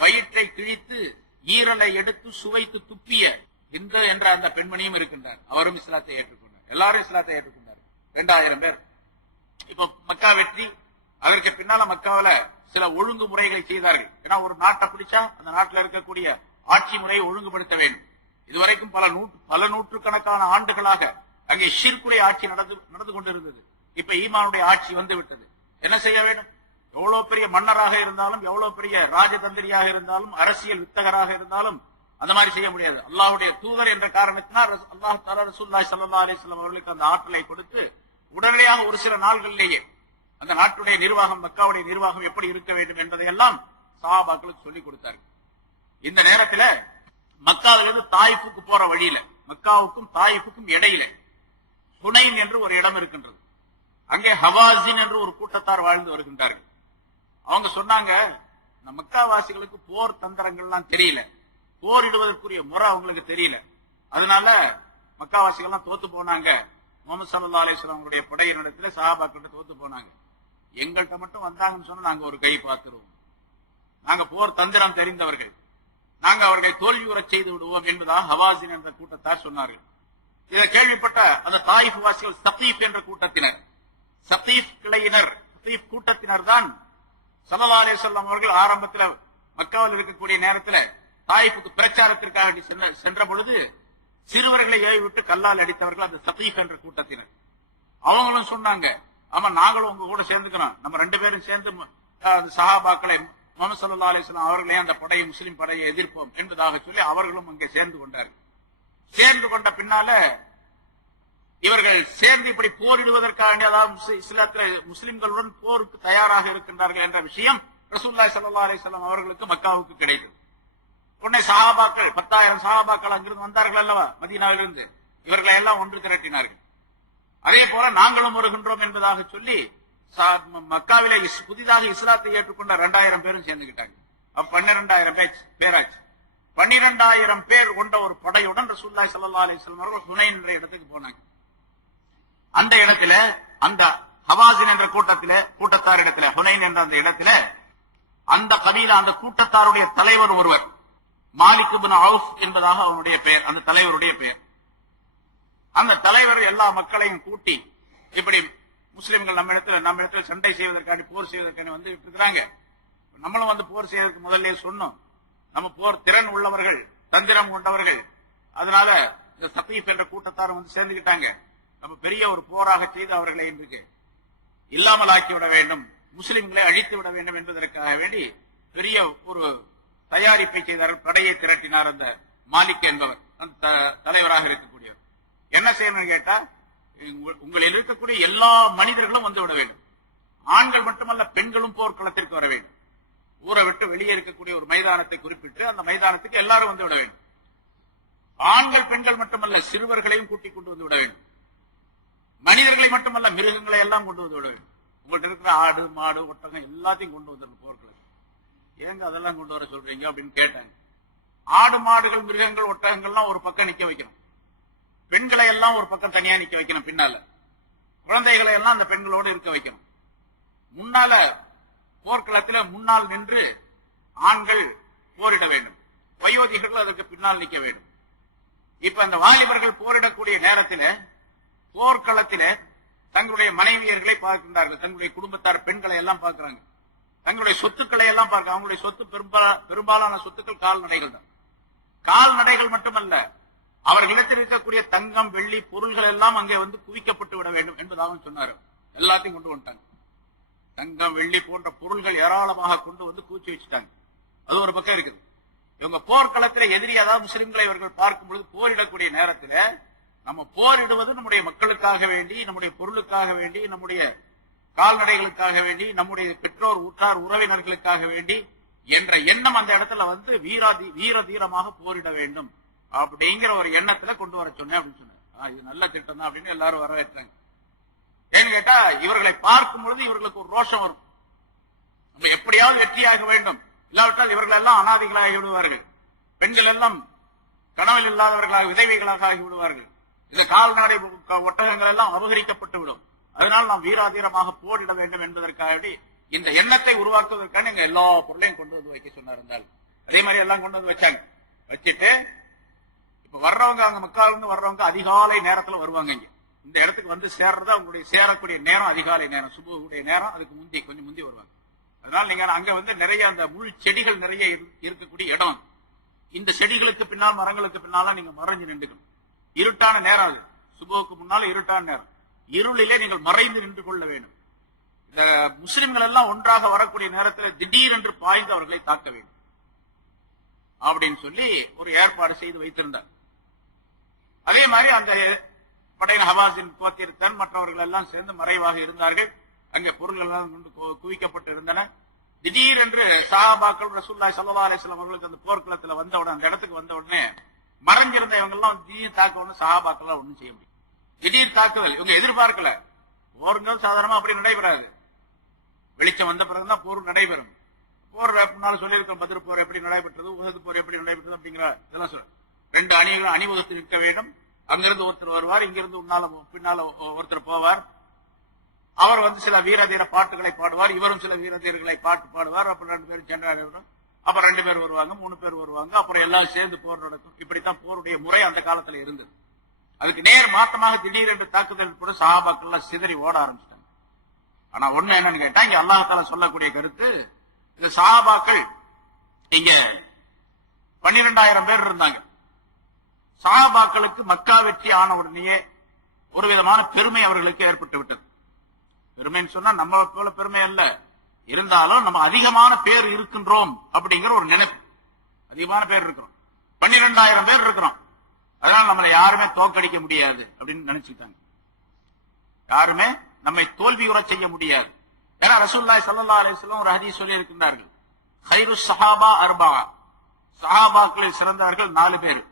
வயிற்றை கிழித்து ஈரலை எடுத்து சுவைத்து துப்பிய இந்து என்ற அந்த பெண்மணியும் இருக்கின்றார். அவரும் இஸ்லாத்தை ஏற்றுக்கொண்டார். எல்லாரும் இஸ்லாத்தை ஏற்றுக்கொண்டார். 2000 பேர். இப்ப மக்கா வெற்றி, அதற்கு பின்னால மக்காவில சில ஒழுங்குமுறைகளை செய்தார்கள். ஏன்னா ஒரு நாட்டை பிடிச்சா அந்த நாட்டில் இருக்கக்கூடிய ஆட்சி முறையை ஒழுங்குபடுத்த வேண்டும். இதுவரைக்கும் பல நூற்றுக்கணக்கான ஆண்டுகளாக அங்கே ஷிர்குடைய ஆட்சி நடந்து கொண்டிருந்தது. இப்ப ஈமானுடைய ஆட்சி வந்து விட்டது. என்ன செய்ய வேண்டும்? எவ்வளவு பெரிய மன்னராக இருந்தாலும், எவ்வளவு பெரிய ராஜதந்திரியாக இருந்தாலும், அரசியல் வித்தகராக இருந்தாலும் அந்த மாதிரி செய்ய முடியாது. அல்லாஹ்வுடைய தூதர் என்ற காரணத்தினால் அல்லாஹ் தஆலா ரசூலுல்லாஹி ஸல்லல்லாஹு அலைஹி வஸல்லம் அவர்களுக்கு அந்த ஆற்றலை கொடுத்து உடனடியாக ஒரு சில நாள்களிலேயே அந்த நாட்டுடைய நிர்வாகம், மக்காவுடைய நிர்வாகம் எப்படி இருக்க வேண்டும் என்பதையெல்லாம் சஹாபாக்களுக்கு சொல்லிக் கொடுத்தார்கள். இந்த நேரத்தில் மக்காவிலிருந்து தாயிஃபுக்கு போற வழியில, மக்காவுக்கும் தாயிஃபுக்கும் இடையில ஹுனைன் என்று ஒரு இடம் இருக்கின்றது. அங்கே ஹவாஸின் என்று ஒரு கூட்டத்தார் வாழ்ந்து வருகின்றார்கள். அவங்க சொன்னாங்க, இந்த மக்காவாசிகளுக்கு போர் தந்திரங்கள்லாம் தெரியல, போரிடுவதற்குரிய முறை அவங்களுக்கு தெரியல. அதனால மக்காவாசிகள்லாம் தோத்து போனாங்க. முஹம்மது ஸல்லல்லாஹு அலைஹி வஸல்லம் அவருடைய படையினிடத்துல சஹாபாக்கிட்ட தோத்து போனாங்க. எங்கள்கிட்ட மட்டும் வந்தாங்கன்னு சொன்னா நாங்க ஒரு கை பார்த்துருவோம், நாங்க போர் தந்திரம் தெரிந்தவர்கள், நாங்க அவர்களை தோல்வியுறச் செய்து விடுவோம் என்பதாக ஹவாசின் என்ற கூட்டத்தார் சொன்னார்கள். இதை கேள்விப்பட்ட அந்த தாயிஃப் வாசிகள் சகீஃப் என்ற கூட்டத்தினர், சகீஃப் கிளையினர், சகீஃப் கூட்டத்தினர் தான் ஸல்லல்லாஹு அலைஹி வஸல்லம் அவர்கள் ஆரம்பத்தில் மக்காவில் இருக்கக்கூடிய நேரத்தில் தாயிஃபுக்கு பிரச்சாரத்திற்காக சென்ற பொழுது சிறுவர்களை ஏவி விட்டு கல்லால் அடித்தவர்கள் அந்த சகீஃப் என்ற கூட்டத்தினர். அவங்களும் சொன்னாங்க, ஆமா நாங்களும் உங்க கூட சேர்ந்துக்கிறோம், நம்ம 2 பேரும் சேர்ந்து சஹாபாக்களை முஹம்மது ஸல்லல்லாஹு அலைஹி வஸல்லம் அவர்களே அந்த படையை, முஸ்லிம் படையை எதிர்ப்போம் என்பதாக சொல்லி அவர்களும் அங்கே சேர்ந்து கொண்டார்கள். சேர்ந்து கொண்ட பின்னால இவர்கள் சேர்ந்து இப்படி போரிடுவதற்காக, அதாவது இஸ்லாத்தில் முஸ்லிம்களுடன் போருக்கு தயாராக இருக்கின்றார்கள் என்ற விஷயம் ரசூலுல்லாஹி ஸல்லல்லாஹு அலைஹி வஸல்லம் அவர்களுக்கு மக்காவுக்கு கிடைத்தது. உடனே சஹாபாக்கள் 10,000 சஹாபாக்கள் அங்கிருந்து வந்தார்கள் அல்லவா, மதீனாவிலிருந்து, இவர்களை எல்லாம் ஒன்று திரட்டினார்கள். அதே போல நாங்களும் வருகின்றோம் என்பதாக சொல்லி மக்காவிலே புதிதாக இஸ்லாத்தை ஏற்றுக்கொண்ட 2,000 பேரும் சேர்ந்துகிட்டாங்க. 12,000 பேராச்சு. 12,000 பேர் கொண்ட ஒரு படையுடன் ரசூலுல்லாஹி ஸல்லல்லாஹு அலைஹி வஸல்லம் அவர்கள் ஹுனைன் என்ற இடத்துக்கு போனாங்க. அந்த இடத்துல அந்த ஹவாஸின் என்ற கூட்டத்தார் இடத்துல, ஹுனைன் என்ற அந்த இடத்துல அந்த கபீலா, அந்த கூட்டத்தாருடைய தலைவர் ஒருவர் மாலிக் இப்னு அவுஃப் என்பதாக அவனுடைய பெயர், அந்த தலைவருடைய பெயர். அந்த தலைவர் எல்லா மக்களையும் கூட்டி, இப்படி முஸ்லிம்கள் நம்ம இடத்துல சண்டை செய்வதற்காண்டி, போர் செய்வதற்காண்டி வந்து இருக்கிறாங்க, நம்மளும் வந்து போர் செய்வதற்கு முதல்ல சொன்னோம், நம்ம போர் திறன் உள்ளவர்கள், தந்திரம் கொண்டவர்கள், அதனால இந்த சகீஃப் என்ற கூட்டத்தார் வந்து சேர்ந்துகிட்டாங்க, நம்ம பெரிய ஒரு போராக செய்து அவர்களை இன்றைக்கு இல்லாமல் ஆக்கிவிட வேண்டும், முஸ்லிம்களை அழித்து விட வேண்டும் என்பதற்காக வேண்டி பெரிய ஒரு தயாரிப்பை செய்தார்கள். படையை திரட்டினார் அந்த மாலிக் என்பவர், அந்த தலைவராக இருக்கக்கூடியவர். என்ன செய்யணும்னு கேட்டா, உங்களில் இருக்கக்கூடிய எல்லா மனிதர்களும் வந்து விட வேண்டும், ஆண்கள் மட்டுமல்ல பெண்களும் போர்க்களத்திற்கு வர வேண்டும். ஊரை விட்டு வெளியே இருக்கக்கூடிய ஒரு மைதானத்தை குறிப்பிட்டு அந்த மைதானத்துக்கு எல்லாரும் வந்து விட வேண்டும். ஆண்கள் பெண்கள் மட்டுமல்ல சிறுவர்களையும் கூட்டிக் கொண்டு வந்து விட வேண்டும். மனிதர்களை மட்டுமல்ல மிருகங்களை எல்லாம் கொண்டு வந்து விட வேண்டும். உங்கள்கிட்ட இருக்கிற ஆடு மாடு ஒட்டகம் எல்லாத்தையும் கொண்டு வந்துருக்கு போர்க்களம். ஏங்க அதெல்லாம் கொண்டு வர சொல்றீங்க அப்படின்னு கேட்டாங்க. ஆடு மாடுகள் மிருகங்கள் ஒட்டகங்கள்லாம் ஒரு பக்கம் நிக்க வைக்கணும், பெண்களை எல்லாம் ஒரு பக்கம் தனியா நிக்க வைக்கணும், பின்னால குழந்தைகளை எல்லாம் அந்த பெண்களோடு இருக்க வைக்கணும். முன்னால போர்க்களத்தில் முன்னால் நின்று ஆண்கள் போரிட வேண்டும், வயோதிகர்கள் அதற்கு பின்னால் நிற்க வேண்டும். இப்ப அந்த வாலிபர்கள் போரிடக்கூடிய நேரத்தில் போர்க்களத்தில் தங்களுடைய மனைவியர்களை பார்க்கின்றார்கள், தங்களுடைய குடும்பத்தார் பெண்களை எல்லாம் பார்க்கிறாங்க, தங்களுடைய சொத்துக்களை எல்லாம் பார்க்க. அவங்களுடைய சொத்து பெரும்பாலான சொத்துக்கள் கால்நடைகள் தான். கால்நடைகள் மட்டுமல்ல, அவர்களிடத்தில் இருக்கக்கூடிய தங்கம் வெள்ளி பொருள்கள் எல்லாம் அங்கே வந்து குவிக்கப்பட்டு விட வேண்டும் என்பதாக சொன்னார். எல்லாத்தையும் கொண்டு வந்துட்டாங்க. தங்கம் வெள்ளி போன்ற பொருள்கள் ஏராளமாக கொண்டு வந்து கூச்சி வச்சுட்டாங்க. அது ஒரு பக்கம் இருக்குது. இவங்க போர்க்களத்தில் எதிரி, அதாவது முஸ்லிம்களை இவர்கள் பார்க்கும் பொழுது போரிடக்கூடிய நேரத்தில் நம்ம போரிடுவது நம்முடைய மக்களுக்காக வேண்டி, நம்முடைய பொருளுக்காக வேண்டி, நம்முடைய கால்நடைகளுக்காக வேண்டி, நம்முடைய பெற்றோர் ஊற்றார் உறவினர்களுக்காக வேண்டி என்ற எண்ணம் அந்த இடத்துல வந்து வீர தீரமாக போரிட வேண்டும் அப்படிங்கிற ஒரு எண்ணத்துல கொண்டு வர சொன்னேன் அப்படின்னு சொன்னேன். இது நல்ல திட்டம் தான் அப்படின்னு எல்லாரும் வரவேற்றாங்க. ஏன்னு கேட்டா, இவர்களை பார்க்கும் பொழுது இவர்களுக்கு ஒரு ரோஷம் வரும், நம்ம எப்படியாவது வெற்றியாக வேண்டும், இல்லாவிட்டால் இவர்கள் எல்லாம் அனாதைகளாகி விடுவார்கள், பெண்கள் எல்லாம் கனவில் இல்லாதவர்களாக விதவைகளாக ஆகி விடுவார்கள், இந்த கால்நடை ஒட்டகங்கள் எல்லாம் அபகரிக்கப்பட்டு விடும், அதனால் நாம் வீராதீரமாக போரிட வேண்டும் என்பதற்காக இந்த எண்ணத்தை உருவாக்குவதற்கான எங்க எல்லா பொருளையும் கொண்டு வந்து வைக்க சொன்னார். அதே மாதிரி எல்லாம் கொண்டு வந்து வச்சாங்க. வச்சுட்டு இப்ப வர்றவங்க, அங்க மக்காவிலிருந்து வர்றவங்க அதிகாலை நேரத்துல வருவாங்க. இங்க இந்த இடத்துக்கு வந்து சேர்றது அவங்களுடைய சேரக்கூடிய நேரம் அதிகாலை நேரம், சுபுடைய நேரம், அதுக்கு கொஞ்சம் முந்தி வருவாங்க. அதனால நீங்க அங்க வந்து நிறைய அந்த முள் செடிகள் நிறைய இருக்கக்கூடிய இடம், இந்த செடிகளுக்கு பின்னால் மரங்களுக்கு பின்னால நீங்க மறைஞ்சு நின்றுக்கணும். இருட்டான நேரம் அது, சுபுவுக்கு முன்னால இருட்டான நேரம், இருளிலே நீங்கள் மறைந்து நின்று கொள்ள வேண்டும். இந்த முஸ்லிம்கள் எல்லாம் ஒன்றாக வரக்கூடிய நேரத்தில் திடீரென்று பாய்ந்து அவர்களை தாக்க வேண்டும் அப்படின்னு சொல்லி ஒரு ஏற்பாடு செய்து வைத்திருந்தார். அதே மாதிரி அந்த படையின் ஹவாஸின் கோத்திரத்தன் மற்றவர்கள் எல்லாம் சேர்ந்து மறைவாக இருந்தார்கள். அங்கே பொருள்கள் எல்லாம் குவிக்கப்பட்டு இருந்தன. திடீரென்று சஹாபாக்கள் ரசூலுல்லாஹி ஸல்லல்லாஹு அலைஹி வஸல்லம் அவர்களுக்கு அந்த போர்க்களத்தில் வந்தவுடனே, அந்த இடத்துக்கு வந்த உடனே மறைஞ்சிருந்த இவங்க எல்லாம் திடீர் தாக்க ஒண்ணு சஹாபாக்கள் ஒண்ணும் செய்ய முடியும். திடீர் தாக்குதல் இவங்க எதிர்பார்க்கல. போருங்கிறது சாதாரணமா அப்படி நடைபெறாது. வெளிச்சம் வந்த பிறகுதான் போர் நடைபெறும். போர் முன்னால சொல்லியிருக்கோம், பத்ர் போர் எப்படி நடைபெற்றது, உஹது போர் எப்படி நடைபெற்றது அப்படிங்கிற இதெல்லாம் சொல்ல. 2 அணிகளும் அணிவகுத்து நிற்க வேண்டும். அங்கிருந்து ஒருத்தர் வருவார், இங்கிருந்து பின்னால ஒருத்தர் போவார். அவர் வந்து சில வீரதீர பாட்டுகளை பாடுவார், இவரும் சில வீரதீரர்களை பாட்டு பாடுவார். அப்புறம் 2 பேரும் சென்றார். அப்ப 2 பேர் வருவாங்க, 3 பேர் வருவாங்க, அப்புறம் எல்லாம் சேர்ந்து போர் நடக்கும். இப்படித்தான் போருடைய முறை அந்த காலத்துல இருந்தது. அதுக்கு நேர் மாற்றமாக திடீரென்று தாக்குதல் கூட சஹாபாக்கள் எல்லாம் சிதறி ஓட ஆரம்பிச்சிட்டாங்க. ஆனா ஒண்ணு என்னன்னு கேட்டா, இங்க அல்லாஹ் தஆலா சொல்லக்கூடிய கருத்து, இந்த சஹாபாக்கள் இங்க 12,000 பேர் இருந்தாங்க. சஹாபாக்களுக்கு மக்கா வெற்றி ஆன உடனேயே ஒரு விதமான பெருமை அவர்களுக்கு ஏற்பட்டு விட்டது. பெருமைன்னு சொன்னா நம்ம போல பெருமை அல்ல, இருந்தாலும் நம்ம அதிகமான பேர் இருக்கின்றோம் அப்படிங்கிற ஒரு நினைப்பு. அதிகமான பேர் இருக்கிறோம், 12,000 பேர் இருக்கிறோம், அதனால நம்மளை யாருமே தோற்கடிக்க முடியாது அப்படின்னு நினைச்சுட்டாங்க. யாருமே நம்மை தோல்வியுற செய்ய முடியாது. ஏன்னா ரசூலுல்லாஹி ஸல்லல்லாஹு அலைஹி வஸல்லம் ஒரு ஹதீஸ் சொல்லி இருக்கின்றார்கள், கைரு ஸஹாபா அர்பஆ, சஹாபாக்களில் சிறந்தவர்கள் 4 பேர்.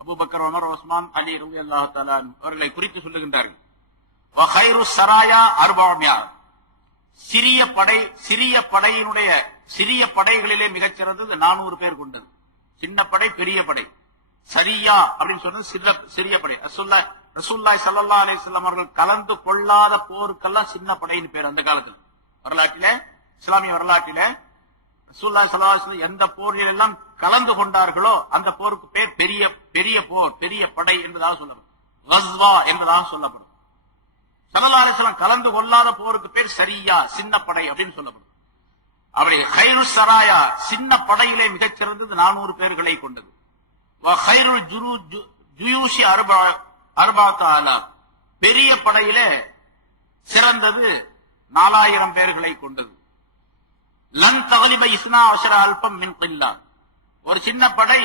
அபூபக்கர், உமர், உஸ்மான், அலி ரலியல்லாஹு தஆலா அவர்களை குறித்து சொல்லுகின்றார்கள். வ கைரு ஸராயா அர்பஆ, சிறிய படைகளிலே மிகச் சிறந்தது 400 பேர் கொண்டது. சின்ன படை, பெரிய படை. சரியா அப்படின்னு சொன்னது சிறிய படை. ரசூலுல்லாஹி ஸல்லல்லாஹு அலைஹி வஸல்லம் அவர்கள் கலந்து கொள்ளாத போருக்கெல்லாம் சின்ன படைன்னு பேர். அந்த காலத்தில் வரலாற்றிலே, இஸ்லாமிய வரலாற்றிலே ரசூலுல்லாஹி ஸல்லல்லாஹு அலைஹி வஸல்லம் எந்த போரில் எல்லாம் கலந்து கொண்டார்களோ அந்த போருக்கு பேர் பெரிய போர், பெரிய படை என்பதாக சொல்லப்படும். கஸ்வா என்பதாக சொல்லப்படும். ஸல்லல்லாஹு அலைஹி வஸல்லம் கலந்து கொள்ளாத போருக்கு பேர் சரியா, சின்ன படை அப்படின்னு சொல்லப்படும். அவருடைய கைரு சராயா, சின்ன படையிலே மிகச் சிறந்தது 400 பேர்களை கொண்டது. பெரிய படையிலே சிறந்தது 4000 பேர்களை கொண்டது. லன் தகலிப இஸ்னா அஷர அல்பம் மின் கில்லா, ஒரு சின்ன படை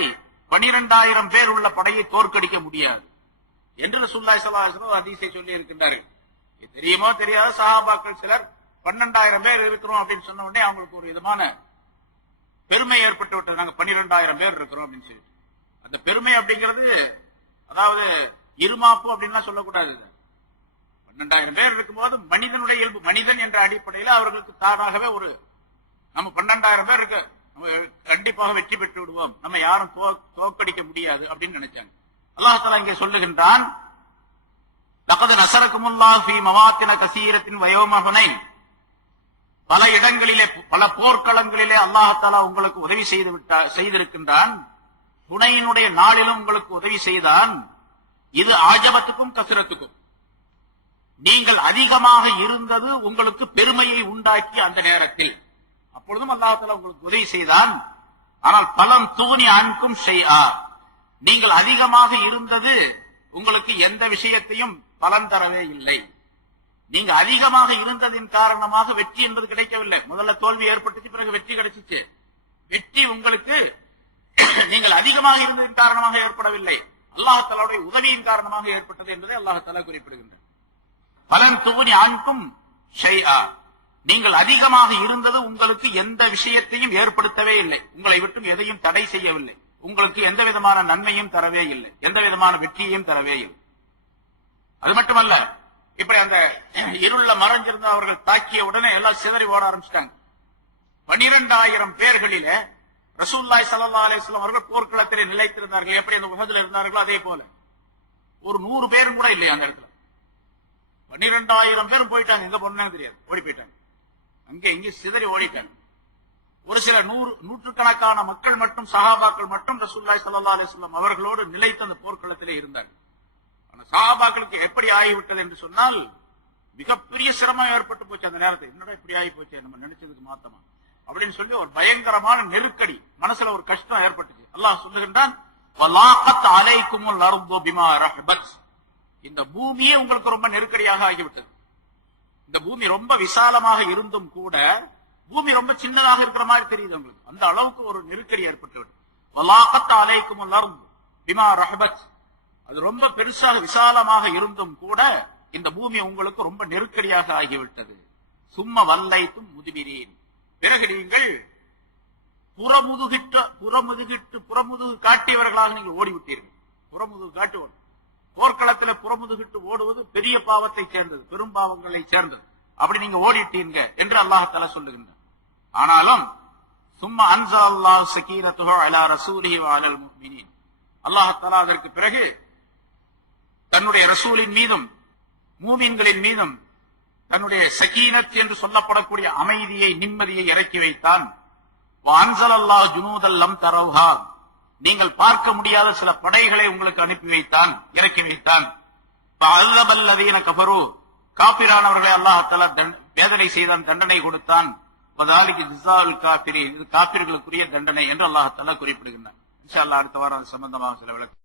12,000 பேர் உள்ள படையை தோற்கடிக்க முடியாது என்று ரசூலுல்லாஹி ஸல்லல்லாஹு அலைஹி வஸல்லம் ஹதீஸை சொல்லி இருக்கின்றார்கள். தெரியுமோ தெரியாத சஹாபாக்கள் சிலர் 12,000 பேர் இருக்கிறோம் அப்படின்னு சொன்ன உடனே அவங்களுக்கு ஒரு விதமான பெருமை ஏற்பட்டு விட்டது. நாங்க 12,000 பேர் இருக்கிறோம் அப்படின்னு சொல்லி. அந்த பெருமை அப்படிங்கிறது, அதாவது இருமாப்பு அப்படின்லாம் சொல்லக்கூடாது. 12,000 பேர் இருக்கும்போது மனிதனுடைய இயல்பு, மனிதன் என்ற அடிப்படையில் அவர்களுக்கு தானாகவே ஒரு, நம்ம 12,000 பேர் இருக்கு, நம்ம கண்டிப்பாக வெற்றி பெற்று விடுவோம், நம்ம யாரும் தோற்கடிக்க முடியாது அப்படின்னு நினைச்சாங்க. அல்லாஹ் தஆலா இங்கே சொல்லுகின்றான், லகத் நஸரகுமுல்லாஹு ஃபீ மவாத்தின கஸீரத்தின் வ யௌம ஹுனைன், பல இடங்களிலே, பல போர்க்களங்களிலே அல்லாஹ் தஆலா உங்களுக்கு உதவி செய்திருக்கின்றான். ஹுனைனுடைய நாளிலும் உங்களுக்கு உதவி செய்தான். இது ஆஜபத்துக்கும் கஸரத்துக்கும், நீங்கள் அதிகமாக இருந்தது உங்களுக்கு பெருமையை உண்டாக்கி அந்த நேரத்தில், அப்பொழுதும் அல்லாஹ் தஆலா உங்களுக்கு உதவி செய்தான். ஆனால் பலம் தூணி அன்கும் ஷைஆ, நீங்கள் அதிகமாக இருந்தது உங்களுக்கு எந்த விஷயத்தையும் பலன் தரவே இல்லை. நீங்க அதிகமாக இருந்ததின் காரணமாக வெற்றி என்பது கிடைக்கவில்லை. முதல்ல தோல்வி ஏற்பட்டுச்சு, பிறகு வெற்றி கிடைச்சிச்சு. வெற்றி உங்களுக்கு நீங்கள் அதிகமாக இருந்ததின் காரணமாக ஏற்படவில்லை, அல்லாஹ் தஆலாவுடைய உதவியின் காரணமாக ஏற்பட்டது என்பதை அல்லாஹ் தஆலா குறிப்பிடுகின்றார். பலன் தூணி அன்கும் ஷைஆ, நீங்கள் அதிகமாக இருந்தது உங்களுக்கு எந்த விஷயத்தையும் ஏற்படுத்தவே இல்லை, உங்களை விட்டு எதையும் தடை செய்யவில்லை, உங்களுக்கு எந்த விதமான நன்மையும் தரவே இல்லை, எந்த விதமான வெற்றியையும் தரவே இல்லை. அது மட்டுமல்ல, இப்படி அந்த இருள மறைஞ்சிருந்த அவர்கள் தாக்கிய உடனே எல்லாம் சிதறி ஓட ஆரம்பிச்சிட்டாங்க. 12,000 பேர்களிலே ரசூலுல்லாஹி ஸல்லல்லாஹு அலைஹி வஸல்லம் அவர்கள் போர்க்களத்திலே நிலைத்திருந்தார்கள். எப்படி அந்த உஹதுல இருந்தார்களோ அதே போல ஒரு 100 பேரும் கூட இல்லையா அந்த இடத்துல. 12,000 பேரும் போயிட்டாங்க, எங்க போனாங்க தெரியாது, ஓடி போயிட்டாங்க, அங்கே இங்கே சிதறி ஓடிட்டாங்க. ஒரு சில நூற்றுக்கணக்கான மக்கள் மட்டும், சஹாபாக்கள் மட்டும் ரசூலுல்லாஹி ஸல்லல்லாஹு அலைஹி வஸல்லம் அவர்களோடு நிலைத்து அந்த போர்க்களத்திலே இருந்தார்கள். ஆனா சஹாபாக்களுக்கு எப்படி ஆகிவிட்டது என்று சொன்னால், மிகப்பெரிய சிரமம் ஏற்பட்டு போச்சு அந்த நேரத்தில். என்னடா இப்படி ஆகி போச்சு, நம்ம நினைச்சதுக்கு மாத்தமா அப்படின்னு சொல்லி ஒரு பயங்கரமான நெருக்கடி, மனசுல ஒரு கஷ்டம் ஏற்பட்டுச்சு. அல்லாஹ் சொல்லுகின்றான், வலாகத் அலைக்குமுல் அர்து பிமா ரஹபத், இந்த பூமியே உங்களுக்கு ரொம்ப நெருக்கடியாக ஆகிவிட்டது. இந்த பூமி ரொம்ப விசாலமாக இருந்தும் கூட பூமி ரொம்ப சின்னதாக இருக்கிற மாதிரி தெரியுது உங்களுக்கு, அந்த அளவுக்கு ஒரு நெருக்கடி ஏற்பட்டுவிட்டது. வலாகத் அலைக்குமுல் அர்து பிமா ரஹபத், அது ரொம்ப பெருசாக விசாலமாக இருந்தும் கூட இந்த பூமி உங்களுக்கு ரொம்ப நெருக்கடியாக ஆகிவிட்டது. சும்ம வல்லைத்தும் முதுபிரீன், பிறகு நீங்கள் புறமுதுகு காட்டியவர்களாக நீங்கள் ஓடிவிட்டீர்கள். புறமுதுகு காட்டு ஓடும், போர்க்களத்தில் புறமுதுகிட்டு ஓடுவது பெரிய பாவத்தை சேர்ந்தது, பெரும் பாவங்களை சேர்ந்தது. அப்படி நீங்க ஓடிட்டீங்க என்று அல்லாஹ் தஆலா சொல்லுகின்றார். ஆனாலும் சும்மா அன்ஸலல்லாஹு ஸகீனத்துஹு அலா ரசூலிஹி வ அலல் முஃமினீன், அல்லாஹ் தஆலா அதற்கு பிறகு தன்னுடைய ரசூலின் மீதும் மூமின்களின் மீதும் தன்னுடைய சகீனத் என்று சொல்லப்படக்கூடிய அமைதியை, நிம்மதியை இறக்கி வைத்தான். அன்ஸலல்லாஹு ஜுனூதல் லம் தரவுஹா, நீங்கள் பார்க்க முடியாத சில படைகளை உங்களுக்கு அனுப்பி வைத்தான், இறக்கி வைத்தான். ஃபஅல்லபல்லதீன கஃபரு, காபிரானவர்களை அல்லாஹ் தஆலா வேதனை செய்தான், தண்டனை கொடுத்தான். வதாலிக ஜஸாஉல் காஃபிரீன், இது காபிர்களுக்குரிய தண்டனை என்று அல்லாஹ் தஆலா குறிப்பிடுகிறார். இன்ஷா அல்லாஹ் அடுத்த வாரம் அது சம்பந்தமாக சில விளக்கம்